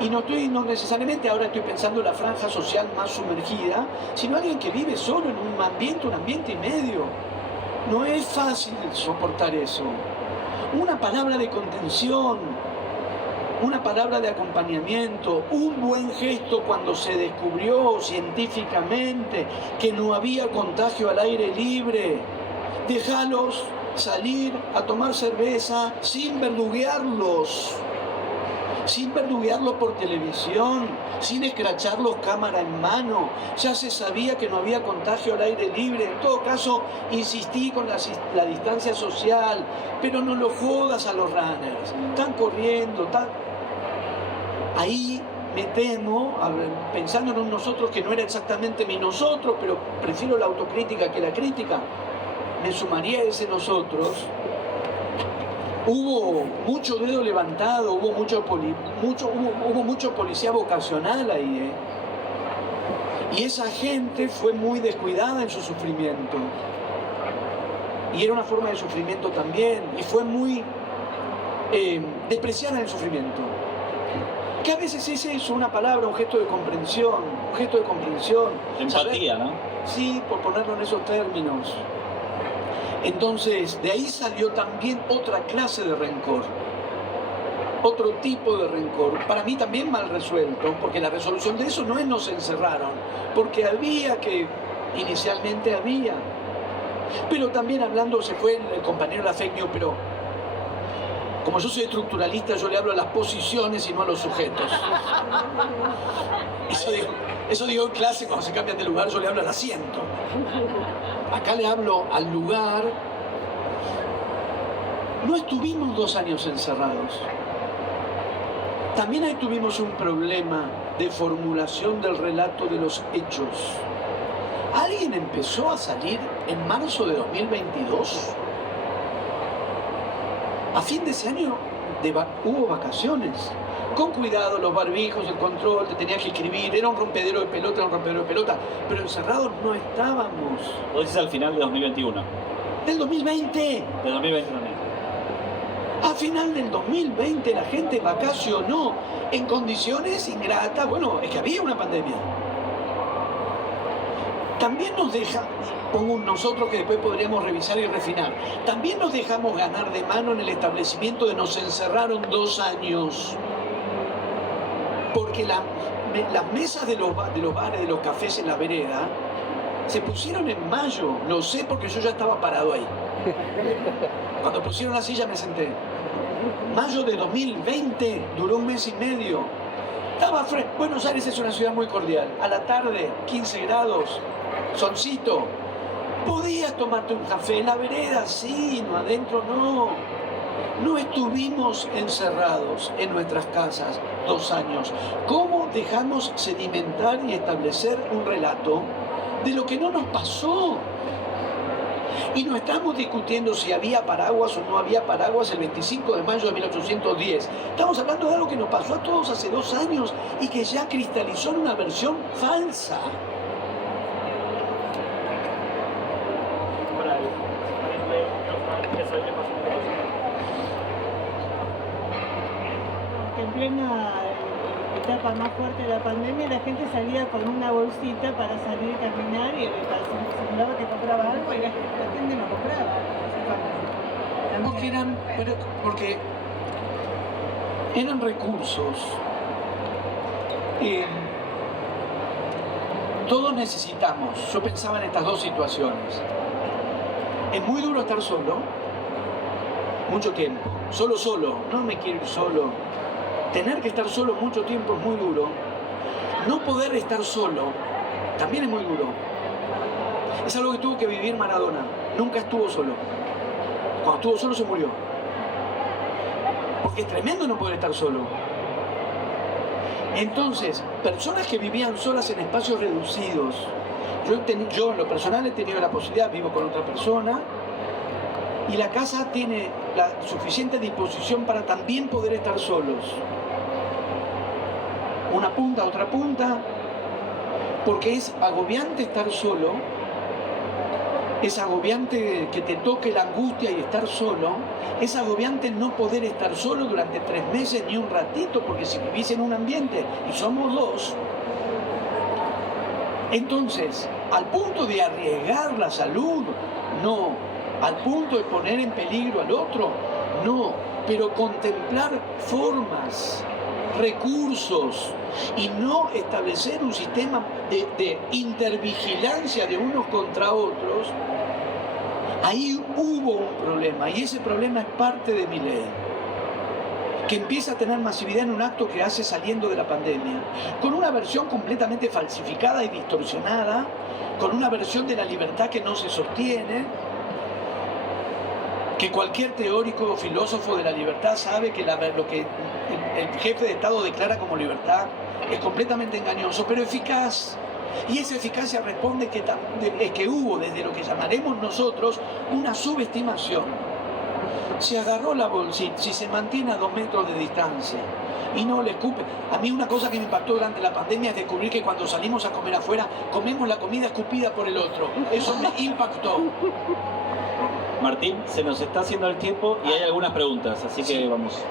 Y no necesariamente ahora estoy pensando en la franja social más sumergida, sino alguien que vive solo en un ambiente y medio. No es fácil soportar eso. Una palabra de contención, una palabra de acompañamiento, un buen gesto cuando se descubrió científicamente que no había contagio al aire libre. Déjalos salir a tomar cerveza sin verduguearlos por televisión, sin escracharlos cámara en mano. Ya se sabía que no había contagio al aire libre. En todo caso, insistí con la distancia social, pero no lo jodas a los runners. Están corriendo, Ahí me temo, pensando en un nosotros que no era exactamente mi nosotros, pero prefiero la autocrítica que la crítica, me sumaría a ese nosotros. Hubo mucho dedo levantado, hubo mucho policía vocacional ahí, Y esa gente fue muy descuidada en su sufrimiento. Y era una forma de sufrimiento también. Y fue muy despreciada en el sufrimiento. Que a veces es eso, una palabra, un gesto de comprensión. Empatía, ¿no? Sí, por ponerlo en esos términos. Entonces, de ahí salió también otra clase de rencor, otro tipo de rencor, para mí también mal resuelto, porque la resolución de eso no es nos encerraron, porque inicialmente había, pero también hablando, se fue el compañero de la fake news, pero como yo soy estructuralista, yo le hablo a las posiciones y no a los sujetos. Eso digo en clase, cuando se cambian de lugar, yo le hablo al asiento. Acá le hablo al lugar. No estuvimos 2 años encerrados. También ahí tuvimos un problema de formulación del relato de los hechos. ¿Alguien empezó a salir en marzo de 2022? A fin de ese año hubo vacaciones. Con cuidado, los barbijos, el control, te tenías que escribir, era un rompedero de pelota, pero encerrados no estábamos. ¿O dices al final de 2021? ¡Del 2020! De 2020 también. A final del 2020 la gente vacacionó en condiciones ingratas. Bueno, es que había una pandemia. También nos deja, pongo un nosotros que después podríamos revisar y refinar, también nos dejamos ganar de mano en el establecimiento de nos encerraron 2 años. Porque las mesas de los bares, de los cafés en la vereda, Se pusieron en mayo, lo sé porque yo ya estaba parado ahí. Cuando pusieron la silla me senté. Mayo de 2020, duró un mes y medio. Estaba fresco. Buenos Aires es una ciudad muy cordial. A la tarde, 15 grados, solcito. Podías tomarte un café en la vereda, sí, no adentro, no. No estuvimos encerrados en nuestras casas 2 años. ¿Cómo dejamos sedimentar y establecer un relato de lo que no nos pasó? Y no estamos discutiendo si había paraguas o no había paraguas el 25 de mayo de 1810. Estamos hablando de algo que nos pasó a todos hace 2 años y que ya cristalizó en una versión falsa. En plena etapa más fuerte de la pandemia, la gente salía con una bolsita para salir a caminar y simulaba que compraba algo y la gente no compraba. Porque eran recursos. Todos necesitamos. Yo pensaba en estas 2 situaciones. Es muy duro estar solo, mucho tiempo. Solo, no me quiero ir solo. Tener que estar solo mucho tiempo es muy duro. No poder estar solo también es muy duro. Es algo que tuvo que vivir Maradona. Nunca estuvo solo. Cuando estuvo solo se murió. Porque es tremendo no poder estar solo. Entonces, personas que vivían solas en espacios reducidos. Yo en lo personal he tenido la posibilidad, vivo con otra persona, y la casa tiene la suficiente disposición para también poder estar solos. Una punta, otra punta, porque es agobiante estar solo, es agobiante que te toque la angustia y estar solo, es agobiante no poder estar solo durante 3 meses ni un ratito, porque si vivís en un ambiente y somos 2, entonces, al punto de arriesgar la salud, no. Al punto de poner en peligro al otro, no. Pero contemplar formas, recursos y no establecer un sistema de intervigilancia de unos contra otros, ahí hubo un problema y ese problema es parte de Milei, que empieza a tener masividad en un acto que hace saliendo de la pandemia, con una versión completamente falsificada y distorsionada, con una versión de la libertad que no se sostiene, que cualquier teórico o filósofo de la libertad sabe que lo que el jefe de Estado declara como libertad es completamente engañoso, pero eficaz. Y esa eficacia responde que hubo, desde lo que llamaremos nosotros, una subestimación. Se agarró la bolsita, si se mantiene a 2 metros de distancia y no le escupe. A mí una cosa que me impactó durante la pandemia es descubrir que cuando salimos a comer afuera, comemos la comida escupida por el otro. Eso me impactó. Martín, se nos está haciendo el tiempo y hay algunas preguntas, así que vamos.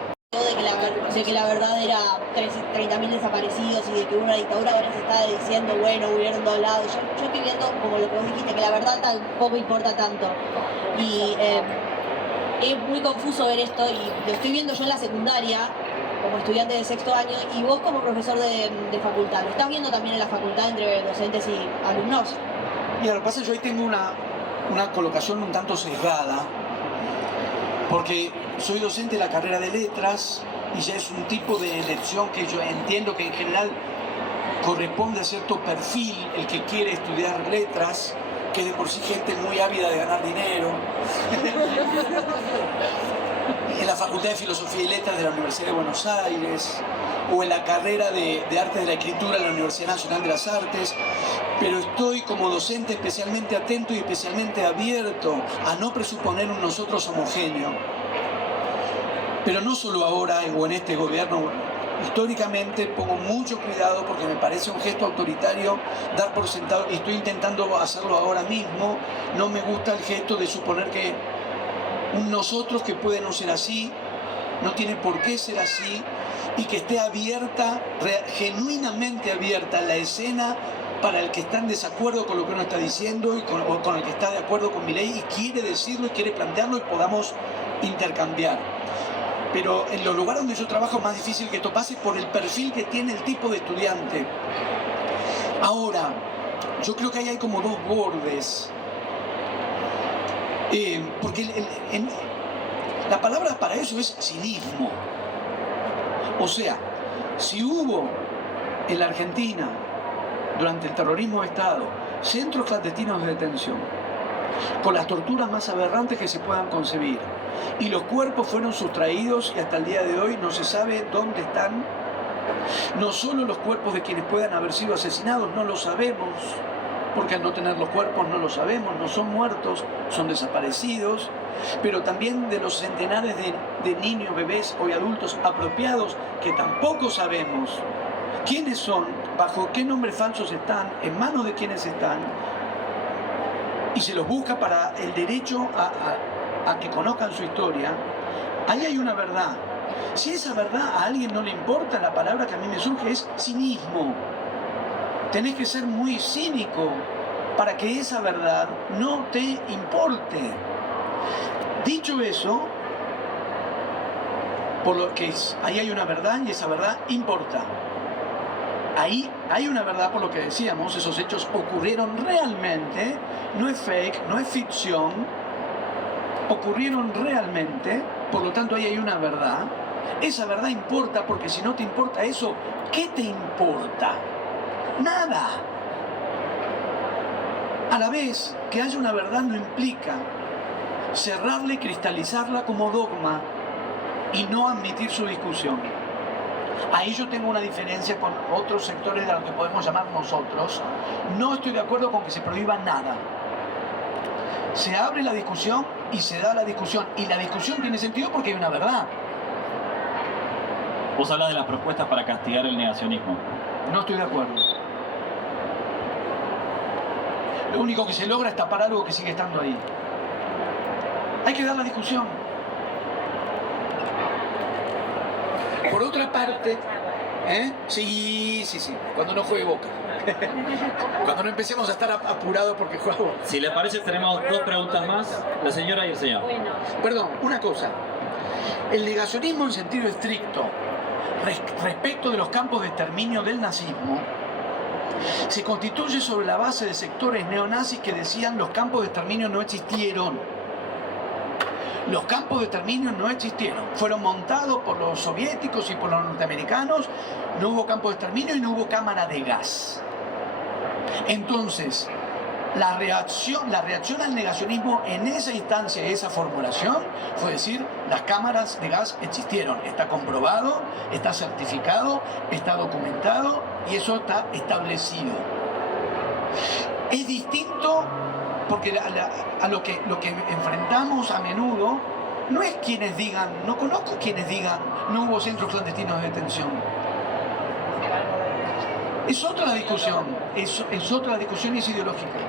De que la verdad era 30.000 desaparecidos y de que hubo una dictadura, ahora se está diciendo, bueno, hubieron doblado. Yo estoy viendo, como lo que vos dijiste, que la verdad tampoco importa tanto. Y es muy confuso ver esto, y lo estoy viendo yo en la secundaria, como estudiante de 6º año, y vos como profesor de facultad. ¿Lo estás viendo también en la facultad entre docentes y alumnos? Mira, lo que pasa es que yo hoy tengo una colocación un tanto sesgada, porque soy docente de la carrera de letras y ya es un tipo de elección que yo entiendo que en general corresponde a cierto perfil, el que quiere estudiar letras, que es de por sí gente muy ávida de ganar dinero. En la Facultad de Filosofía y Letras de la Universidad de Buenos Aires, o en la carrera de Artes de la Escritura en la Universidad Nacional de las Artes, pero estoy como docente especialmente atento y especialmente abierto a no presuponer un nosotros homogéneo. Pero no solo ahora o en este gobierno, históricamente pongo mucho cuidado porque me parece un gesto autoritario dar por sentado, y estoy intentando hacerlo ahora mismo. No me gusta el gesto de suponer que un nosotros que puede no ser así, no tiene por qué ser así, y que esté abierta, genuinamente abierta la escena para el que está en desacuerdo con lo que uno está diciendo y con el que está de acuerdo con Milei y quiere decirlo y quiere plantearlo y podamos intercambiar. Pero en los lugares donde yo trabajo es más difícil que esto pase por el perfil que tiene el tipo de estudiante. Ahora, Yo creo que ahí hay como dos bordes. Porque la palabra para eso es cinismo. O sea, si hubo en la Argentina, durante el terrorismo de Estado, centros clandestinos de detención, con las torturas más aberrantes que se puedan concebir, y los cuerpos fueron sustraídos y hasta el día de hoy no se sabe dónde están, no solo los cuerpos de quienes puedan haber sido asesinados, no lo sabemos, porque al no tener los cuerpos no lo sabemos, no son muertos, son desaparecidos, pero también de los centenares de niños, bebés o adultos apropiados que tampoco sabemos quiénes son, bajo qué nombres falsos están, en manos de quiénes están, y se los busca para el derecho a que conozcan su historia. Ahí hay una verdad. Si esa verdad a alguien no le importa, la palabra que a mí me surge es cinismo. Tenés que ser muy cínico para que esa verdad no te importe. Dicho eso, por lo que ahí hay una verdad y esa verdad importa. Ahí hay una verdad, por lo que decíamos, esos hechos ocurrieron realmente, no es fake, no es ficción, ocurrieron realmente, por lo tanto ahí hay una verdad. Esa verdad importa, porque si no te importa eso, ¿qué te importa? Nada. A la vez, que haya una verdad no implica cerrarla y cristalizarla como dogma y no admitir su discusión. Ahí yo tengo una diferencia con otros sectores de lo que podemos llamar nosotros. No estoy de acuerdo con que se prohíba nada. Se abre la discusión y se da la discusión. Y la discusión tiene sentido porque hay una verdad. Vos hablas de las propuestas para castigar el negacionismo. No estoy de acuerdo. Lo único que se logra es tapar algo que sigue estando ahí. Hay que dar la discusión. Por otra parte, sí, cuando no juegue Boca. Cuando no empecemos a estar apurados porque juega Boca. Si les parece, tenemos dos preguntas más, la señora y el señor. Perdón, una cosa. El negacionismo en sentido estricto, respecto de los campos de exterminio del nazismo, se constituye sobre la base de sectores neonazis que decían los campos de exterminio no existieron. Los campos de exterminio no existieron. Fueron montados por los soviéticos y por los norteamericanos. No hubo campo de exterminio y no hubo cámara de gas. Entonces, la reacción al negacionismo en esa instancia, esa formulación, fue decir, las cámaras de gas existieron. Está comprobado, está certificado, está documentado y eso está establecido. Es distinto porque a lo que enfrentamos a menudo no es quienes digan, no conozco quienes digan, no hubo centros clandestinos de detención. Es otra la discusión, es otra la discusión y es ideológica.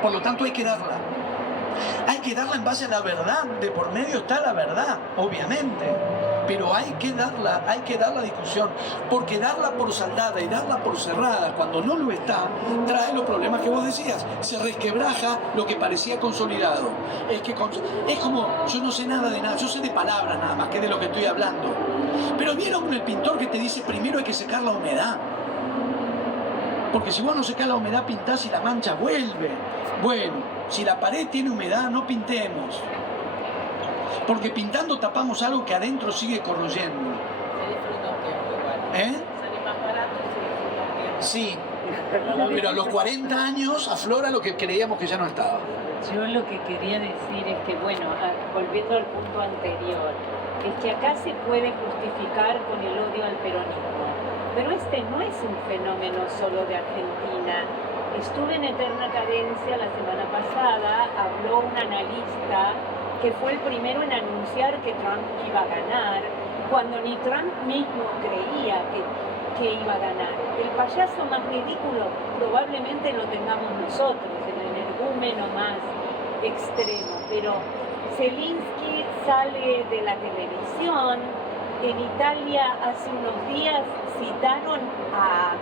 Por lo tanto hay que darla. Hay que darla en base a la verdad. De por medio está la verdad, obviamente. Pero hay que dar la discusión. Porque darla por saldada y darla por cerrada, cuando no lo está, trae los problemas que vos decías. Se resquebraja lo que parecía consolidado. Es como, yo no sé nada de nada, yo sé de palabras nada más que de lo que estoy hablando. Pero vieron el pintor que te dice primero hay que secar la humedad. Porque si vos no secás la humedad, pintás y la mancha vuelve. Bueno, si la pared tiene humedad, no pintemos. Porque pintando tapamos algo que adentro sigue corroyendo. ¿Eh? Sí, pero a los 40 años aflora lo que creíamos que ya no estaba. Yo lo que quería decir es que, bueno, volviendo al punto anterior, es que acá se puede justificar con el odio al peronismo. Pero este no es un fenómeno solo de Argentina. Estuve en eterna cadencia la semana pasada, habló un analista que fue el primero en anunciar que Trump iba a ganar, cuando ni Trump mismo creía que iba a ganar. El payaso más ridículo probablemente lo tengamos nosotros, el energúmeno más extremo, pero Zelensky sale de la televisión. En Italia hace unos días citaron a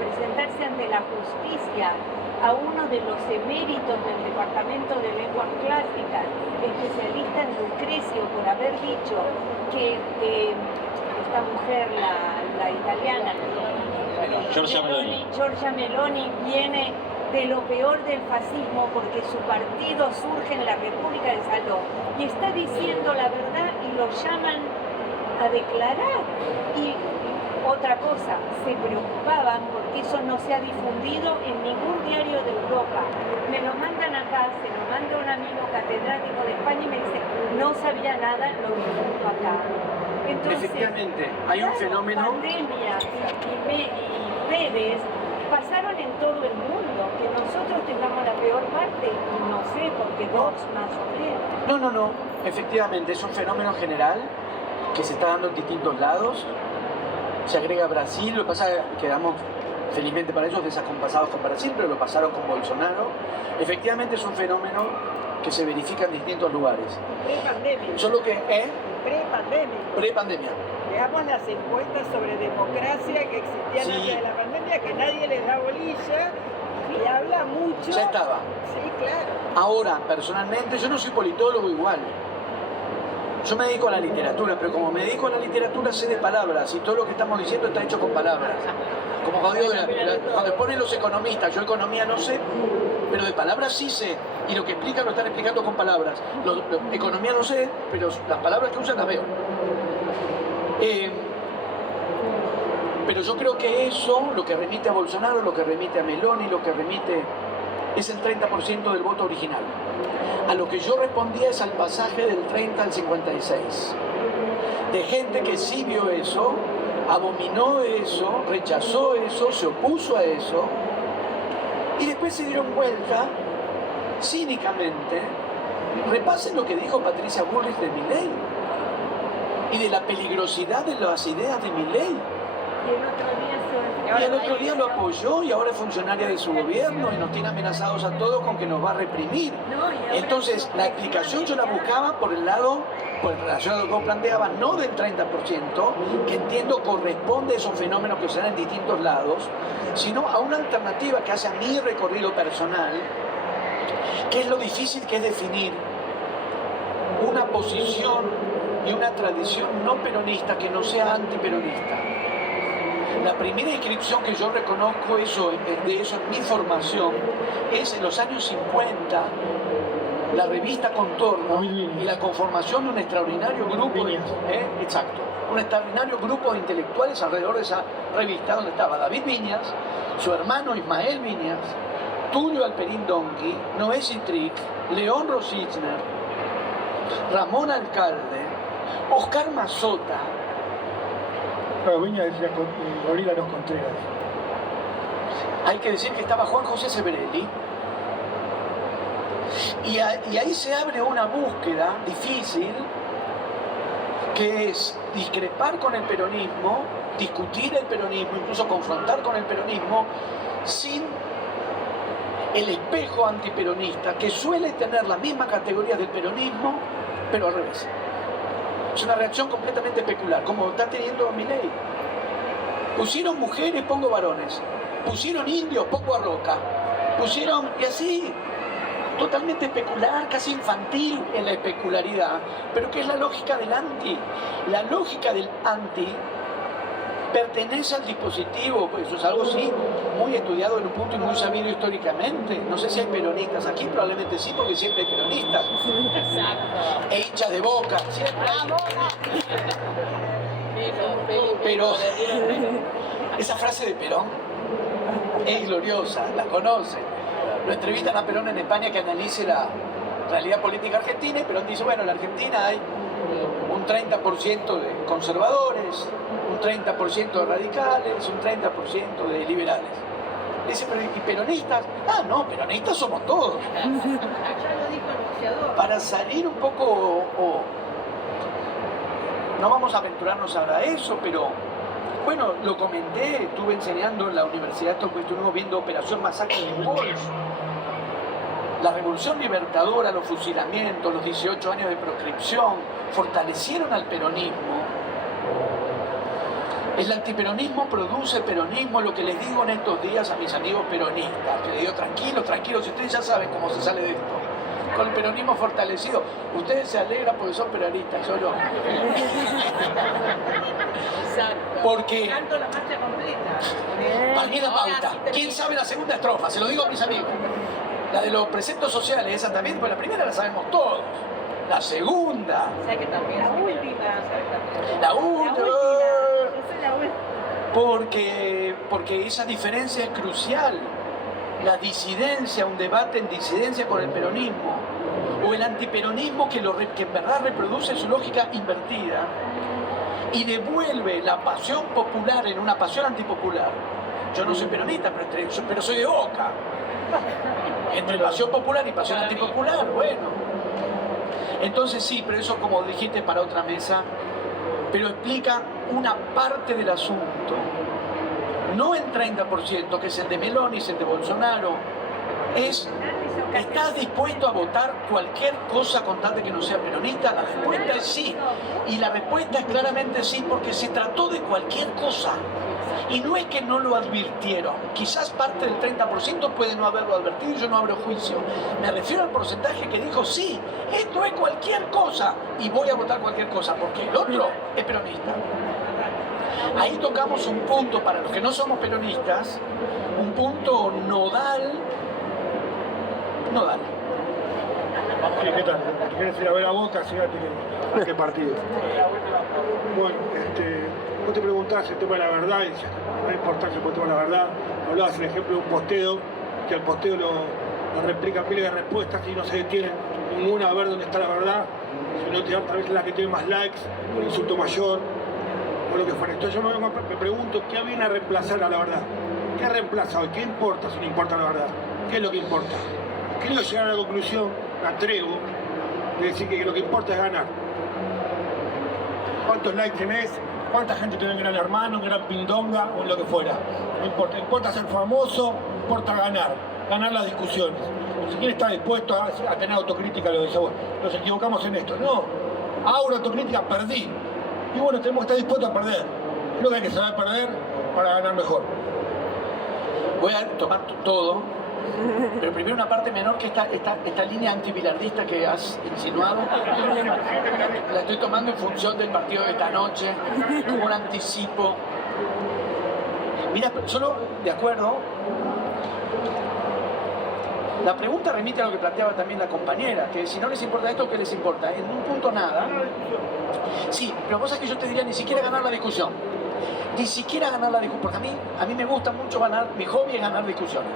presentarse ante la justicia a uno de los eméritos del Departamento de Lenguas Clásicas, especialista en Lucrecio, por haber dicho que esta mujer, la italiana, Giorgia Meloni, viene de lo peor del fascismo porque su partido surge en la República del Salón y está diciendo la verdad y lo llaman a declarar. Y otra cosa, se preocupaban porque eso no se ha difundido en ningún diario de Europa. Me lo mandan acá, se lo manda un amigo catedrático de España y me dice, no sabía nada, lo difunto acá. Entonces, efectivamente, hay un fenómeno... Pandemia y redes pasaron en todo el mundo. Que nosotros tengamos la peor parte, no sé, porque Vox más o menos. No, efectivamente, es un fenómeno general que se está dando en distintos lados. Se agrega Brasil, lo que pasa es que quedamos, felizmente para ellos, desacompasados con Brasil, pero lo pasaron con Bolsonaro. Efectivamente es un fenómeno que se verifica en distintos lugares. Pre-pandemia. Solo que, Pre-pandemia. pre-pandemia. Veamos las encuestas sobre democracia que existían Sí. antes de la pandemia, que nadie les da bolilla y habla mucho. Ya estaba. Sí, claro. Ahora, personalmente, yo no soy politólogo igual. Yo me dedico a la literatura, pero como me dedico a la literatura sé de palabras y todo lo que estamos diciendo está hecho con palabras. Como cuando ponen los economistas, yo economía no sé, pero de palabras sí sé. Y lo que explican lo están explicando con palabras. Economía no sé, pero las palabras que usan las veo. Pero yo creo que eso, lo que remite a Bolsonaro, lo que remite a Meloni, lo que remite es el 30% del voto original. A lo que yo respondía es al pasaje del 30 al 56. De gente que sí vio eso, abominó eso, rechazó eso, se opuso a eso, y después se dieron vuelta, cínicamente. Repasen lo que dijo Patricia Bullrich de Milei y de la peligrosidad de las ideas de Milei. Y el otro día lo apoyó y ahora es funcionaria de su gobierno y nos tiene amenazados a todos con que nos va a reprimir. Entonces, la explicación yo la buscaba por el lado, por relación a lo que vos planteabas, no del 30%, que entiendo corresponde a esos fenómenos que se dan en distintos lados, sino a una alternativa que hace a mi recorrido personal, que es lo difícil que es definir una posición y una tradición no peronista que no sea antiperonista. La primera inscripción que yo reconozco de eso en mi formación es en los años 50, la revista Contorno y la conformación de un extraordinario grupo de, un extraordinario grupo de intelectuales alrededor de esa revista, donde estaba David Viñas, su hermano Ismael Viñas, Tulio Alperín Donqui, Noé Citric, León Rosichner, Ramón Alcalde, Oscar Mazota. Claro, Viña decía Gabriela Los Contreras. Hay que decir que estaba Juan José Severelli. Y ahí se abre una búsqueda difícil, que es discrepar con el peronismo, discutir el peronismo, incluso confrontar con el peronismo, sin el espejo antiperonista, que suele tener la misma categoría del peronismo, pero al revés. Es una reacción completamente especular, como está teniendo Milei. Pusieron mujeres, pongo varones. Pusieron indios, pongo a Roca. Pusieron, y así, totalmente especular, casi infantil en la especularidad. Pero ¿qué es la lógica del anti? La lógica del anti pertenece al dispositivo, pues eso es algo sí, muy estudiado en un punto y muy sabido históricamente. No sé si hay peronistas aquí, probablemente sí, porque siempre hay peronistas. E hinchas de Boca, siempre hay. Pero esa frase de Perón es gloriosa, la conocen. Lo entrevistan a Perón en España que analice la realidad política argentina y Perón dice, bueno, en la Argentina hay un 30% de conservadores, un 30% de radicales, un 30% de liberales. Dice, pero ¿y peronistas? Ah, no, peronistas somos todos. Para salir un poco, no vamos a aventurarnos ahora a eso, pero bueno, lo comenté, estuve enseñando en la Universidad, estuvimos viendo Operación Masacre de Walsh. La Revolución Libertadora, los fusilamientos, los 18 años de proscripción, fortalecieron al peronismo. El antiperonismo produce peronismo, lo que les digo en estos días a mis amigos peronistas, que les digo, tranquilos, si ustedes ya saben cómo se sale de esto. con el peronismo fortalecido. Ustedes se alegran porque son peronistas, yo no. Porque Canto la marcha completa. valí la pauta. ¿Quién sabe la segunda estrofa? Se lo digo a mis amigos. La de los preceptos sociales, esa también, pues la primera la sabemos todos. La segunda. O sea que también La última. La última. Yo soy la última. Porque esa diferencia es crucial. La disidencia, un debate en disidencia con el peronismo, o el antiperonismo que en verdad reproduce su lógica invertida y devuelve la pasión popular en una pasión antipopular. Yo no soy peronista, pero soy de Boca. Entre pasión popular y pasión antipopular, bueno. Entonces sí, pero eso, como dijiste, para otra mesa, pero explica una parte del asunto. No en 30%, que es el de Meloni, es el de Bolsonaro. ¿Estás dispuesto a votar cualquier cosa con tal de que no sea peronista? La respuesta es sí. Y la respuesta es claramente sí, porque se trató de cualquier cosa. Y no es que no lo advirtieron. Quizás parte del 30% puede no haberlo advertido y yo no abro juicio. Me refiero al porcentaje que dijo sí, esto es cualquier cosa y voy a votar cualquier cosa, porque el otro es peronista. Ahí tocamos un punto, para los que no somos peronistas, un punto nodal. Sí, ¿qué tal? ¿Te quieres ir a ver a Boca? Sí, ¿a qué partido? Bueno, vos te preguntás el tema de la verdad, y la importancia del tema de la verdad. Hablabas, el ejemplo de un posteo, que al posteo lo replica miles de respuestas y no se detiene ninguna a ver dónde está la verdad, sino te dan tal vez la que tiene más likes, un insulto mayor, o lo que fuera. Entonces yo me pregunto, ¿qué viene a reemplazar a la verdad? ¿Qué reemplaza hoy? ¿Qué importa si no importa la verdad? ¿Qué es lo que importa? Quiero llegar a la conclusión, me atrevo, de decir que lo que importa es ganar. ¿Cuántos likes tenés? ¿Cuánta gente tiene en Gran Hermano, en Gran Pindonga o en lo que fuera? No importa. Importa ser famoso, importa ganar las discusiones. Si quién está dispuesto a tener autocrítica, lo dice, bueno, nos equivocamos en esto. No, hago una autocrítica, perdí. Y bueno, tenemos que estar dispuestos a perder. Creo que hay que saber perder para ganar mejor. Voy a tomar todo, pero primero una parte menor, que esta línea antibilardista que has insinuado, la estoy tomando en función del partido de esta noche, como un anticipo. Mira, solo de acuerdo, la pregunta remite a lo que planteaba también la compañera, que si no les importa esto, ¿qué les importa? En un punto nada. Sí, pero cosa que yo te diría, ni siquiera ganar la discusión. Ni siquiera ganar la discusión, porque a mí me gusta mucho ganar, mi hobby es ganar discusiones.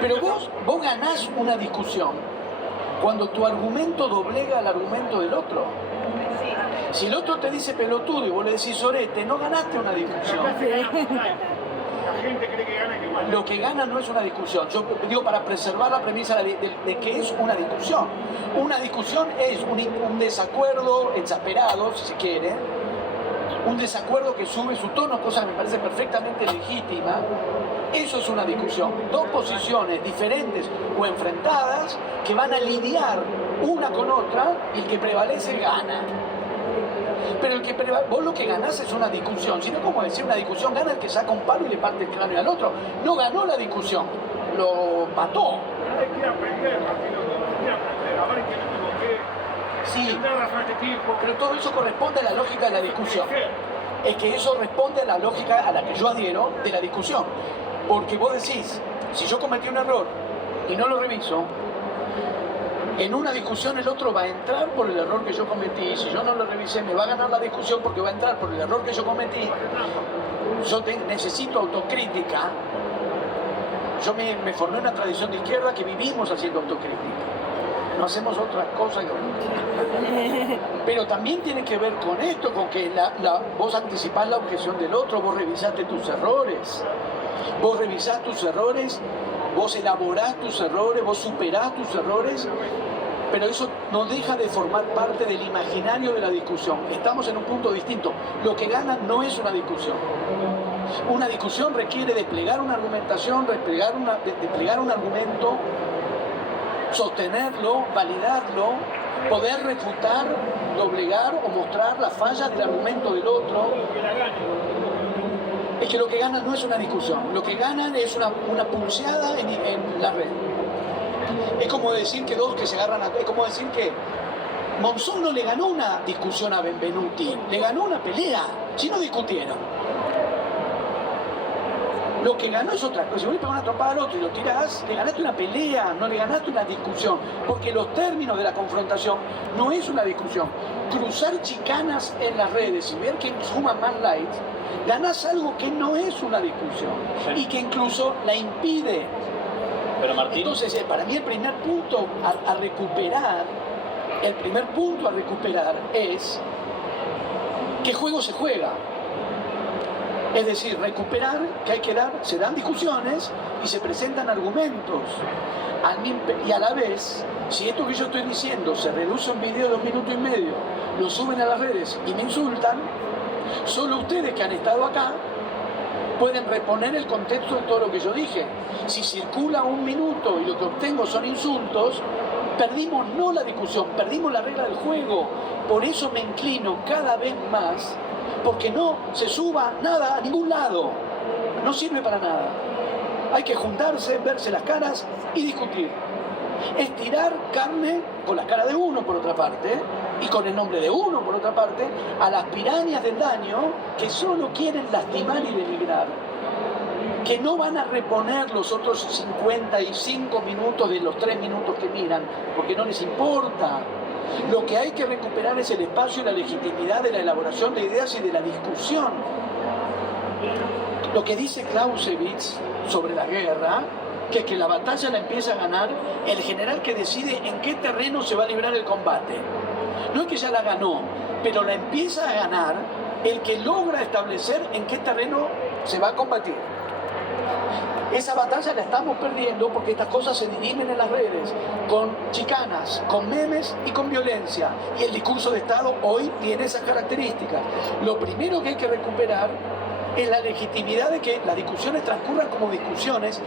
Pero vos ganás una discusión cuando tu argumento doblega al argumento del otro. Si el otro te dice pelotudo y vos le decís sorete, no ganaste una discusión. La gente cree que gana y que mal. Lo que gana no es una discusión. Yo digo, para preservar la premisa de que es una discusión. Una discusión es un desacuerdo exasperado, si se quiere, un desacuerdo que sube su tono, cosa que me parece perfectamente legítima. Eso es una discusión. Dos posiciones diferentes o enfrentadas que van a lidiar una con otra y el que prevalece gana. Pero vos lo que ganás es una discusión. Si no, como decir, una discusión gana el que saca un palo y le parte el cráneo al otro. No ganó la discusión, lo mató. Hay que aprender, Martino, hay que aprender. A ver que no tengo que... Sí, tener razón a este tipo. pero todo eso corresponde a la lógica de la discusión. Es que eso responde a la lógica a la que yo adhiero de la discusión. Porque vos decís, si yo cometí un error y no lo reviso, en una discusión el otro va a entrar por el error que yo cometí. Si yo no lo revisé, me va a ganar la discusión porque va a entrar por el error que yo cometí. Yo necesito autocrítica. Yo me formé en una tradición de izquierda que vivimos haciendo autocrítica. No hacemos otras cosas que... Pero también tiene que ver con esto, con que vos anticipás la objeción del otro, vos revisaste tus errores. Vos revisás tus errores, vos elaborás tus errores, vos superás tus errores, pero eso no deja de formar parte del imaginario de la discusión. Estamos en un punto distinto. Lo que gana no es una discusión. Una discusión requiere desplegar una argumentación, desplegar un argumento, sostenerlo, validarlo, poder refutar, doblegar o mostrar la falla del argumento del otro. Es que lo que ganan no es una discusión, lo que ganan es una pulseada en la red. Es como decir que dos que se agarran es como decir que Monzón no le ganó una discusión a Benvenuti, le ganó una pelea, si no discutieron. Lo que ganó es otra cosa. Si vos le pegas una trompada al otro y lo tirás, le ganaste una pelea, no le ganaste una discusión. Porque los términos de la confrontación no es una discusión. Cruzar chicanas en las redes y ver quién suma más likes, ganás algo que no es una discusión. Sí. Y que incluso la impide. Pero Martín... Entonces, para mí el primer punto a recuperar, es qué juego se juega. Es decir, recuperar que hay que dar, se dan discusiones y se presentan argumentos. Y a la vez, si esto que yo estoy diciendo se reduce a un video de 1 minuto y medio, lo suben a las redes y me insultan, solo ustedes que han estado acá pueden reponer el contexto de todo lo que yo dije. Si circula 1 minuto y lo que obtengo son insultos, perdimos no la discusión, perdimos la regla del juego. Por eso me inclino cada vez más, porque no se suba nada a ningún lado. No sirve para nada. Hay que juntarse, verse las caras y discutir. Estirar carne con la cara de uno, por otra parte, y con el nombre de uno, por otra parte, a las pirañas del daño que solo quieren lastimar y denigrar, que no van a reponer los otros 55 minutos de los 3 minutos que miran, porque no les importa. Lo que hay que recuperar es el espacio y la legitimidad de la elaboración de ideas y de la discusión. Lo que dice Clausewitz sobre la guerra, que la batalla la empieza a ganar el general que decide en qué terreno se va a librar el combate. No es que ya la ganó, pero la empieza a ganar el que logra establecer en qué terreno se va a combatir. Esa batalla la estamos perdiendo porque estas cosas se dirimen en las redes, con chicanas, con memes y con violencia. Y el discurso de Estado hoy tiene esas características. Lo primero que hay que recuperar es la legitimidad de que las discusiones transcurran como discusiones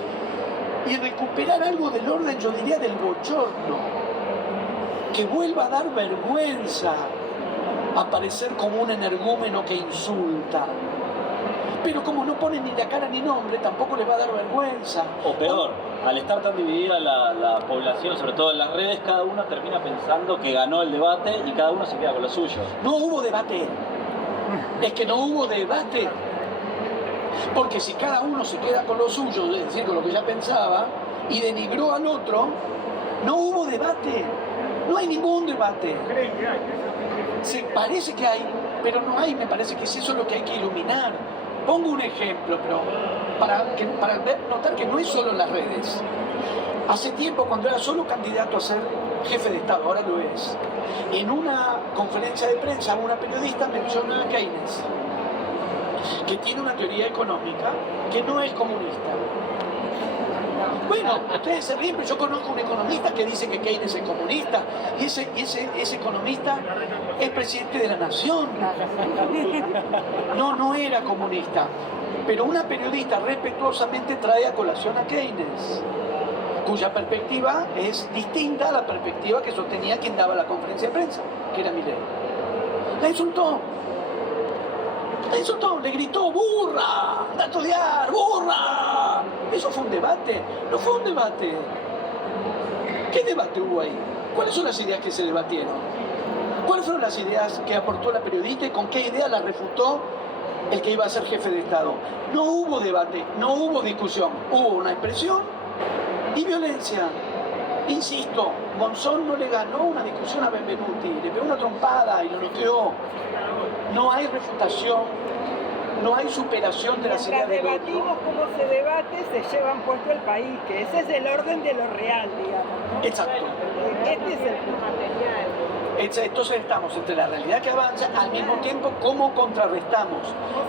y recuperar algo del orden, yo diría, del bochorno, que vuelva a dar vergüenza aparecer como un energúmeno que insulta. Pero como no ponen ni la cara ni nombre, tampoco les va a dar vergüenza. O peor, al estar tan dividida la población, sobre todo en las redes, cada uno termina pensando que ganó el debate y cada uno se queda con lo suyo. No hubo debate. Es que no hubo debate. Porque si cada uno se queda con lo suyo, es decir, con lo que ya pensaba, y denigró al otro, no hubo debate. No hay ningún debate. Se parece que hay, pero no hay. Me parece que es eso lo que hay que iluminar. Pongo un ejemplo, pero para notar que no es solo en las redes. Hace tiempo, cuando era solo candidato a ser jefe de Estado, ahora lo es, en una conferencia de prensa una periodista menciona a Keynes, que tiene una teoría económica que no es comunista. Bueno, ustedes se ríen, pero yo conozco un economista que dice que Keynes es comunista y ese economista es presidente de la nación. No era comunista. Pero una periodista respetuosamente trae a colación a Keynes, cuya perspectiva es distinta a la perspectiva que sostenía quien daba la conferencia de prensa, que era Milei. La insultó, le gritó, ¡burra! ¡Anda a estudiar, burra! ¿Eso fue un debate? No fue un debate. ¿Qué debate hubo ahí? ¿Cuáles son las ideas que se debatieron? ¿Cuáles fueron las ideas que aportó la periodista y con qué idea la refutó el que iba a ser jefe de Estado? No hubo debate, no hubo discusión. Hubo una expresión y violencia. Insisto, Monzón no le ganó una discusión a Benvenuti, le pegó una trompada y lo noqueó. No hay refutación, no hay superación de las ideas del otro. Mientras debatimos cómo se debate, se llevan puesto el país, que ese es el orden de lo real, digamos. Exacto. Este es el material. Entonces estamos entre la realidad que avanza, al mismo tiempo cómo contrarrestamos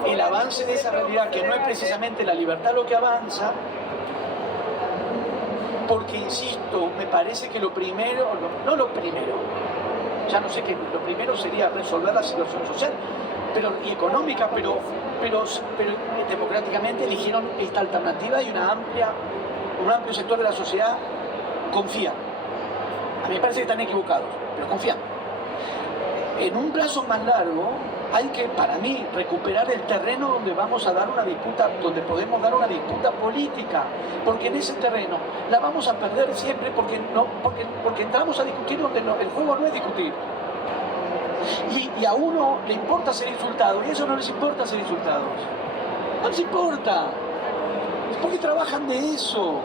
el avance de esa realidad, que no es precisamente la libertad lo que avanza, porque insisto, me parece que lo primero, no lo primero, ya no sé qué, lo primero sería resolver la situación social y económica, pero democráticamente eligieron esta alternativa y un amplio sector de la sociedad confía. A mí me parece que están equivocados, pero confían. En un plazo más largo, hay que, para mí, recuperar el terreno donde vamos a dar una disputa, donde podemos dar una disputa política, porque en ese terreno la vamos a perder siempre porque entramos a discutir donde el juego no es discutir. Y a uno le importa ser insultado, y a ellos no les importa ser insultados. No les importa, porque trabajan de eso.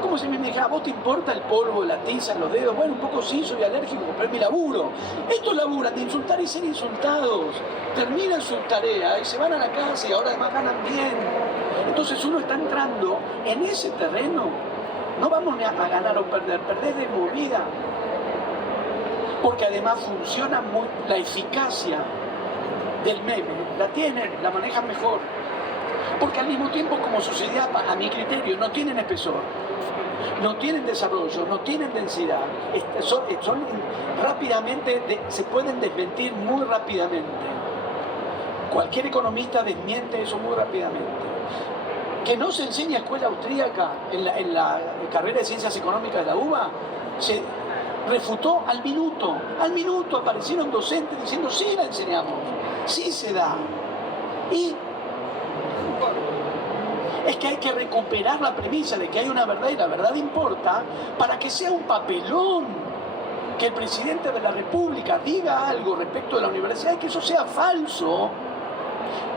Como si me dijera, ¿vos te importa el polvo, la tiza en los dedos? Bueno, un poco sí, soy alérgico, pero es mi laburo. Estos laburan de insultar y ser insultados. Terminan su tarea y se van a la casa y ahora además ganan bien. Entonces uno está entrando en ese terreno. No vamos ni a ganar o perder, perder de movida. Porque además funciona muy, la eficacia del meme, la tienen, la manejan mejor. Porque al mismo tiempo, como sociedad, a mi criterio, no tienen espesor. No tienen desarrollo, no tienen densidad, son rápidamente, se pueden desmentir muy rápidamente. Cualquier economista desmiente eso muy rápidamente. Que no se enseña escuela austríaca en la carrera de Ciencias Económicas de la UBA, se refutó al minuto aparecieron docentes diciendo sí la enseñamos, sí se da. Y es que hay que recuperar la premisa de que hay una verdad y la verdad importa para que sea un papelón que el presidente de la República diga algo respecto de la universidad y que eso sea falso,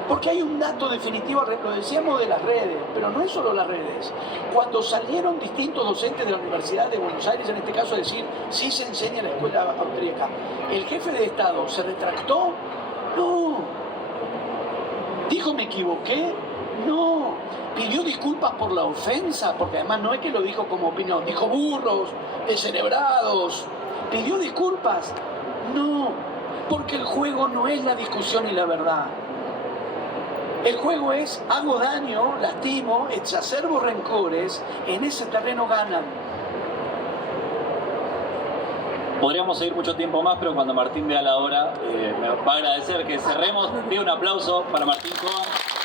porque hay un dato definitivo, lo decíamos de las redes, pero no es solo las redes. Cuando salieron distintos docentes de la Universidad de Buenos Aires, en este caso, a decir sí se enseña en la escuela austríaca, ¿el jefe de Estado se retractó? No. ¿Dijo me equivoqué? No. ¿Pidió disculpas por la ofensa? Porque además no es que lo dijo como opinión, dijo burros, descerebrados. ¿Pidió disculpas? No, porque el juego no es la discusión y la verdad. El juego es, hago daño, lastimo, exacerbo rencores, en ese terreno ganan. Podríamos seguir mucho tiempo más, pero cuando Martín vea la hora, me va a agradecer que cerremos. Pido un aplauso para Martín Cohen.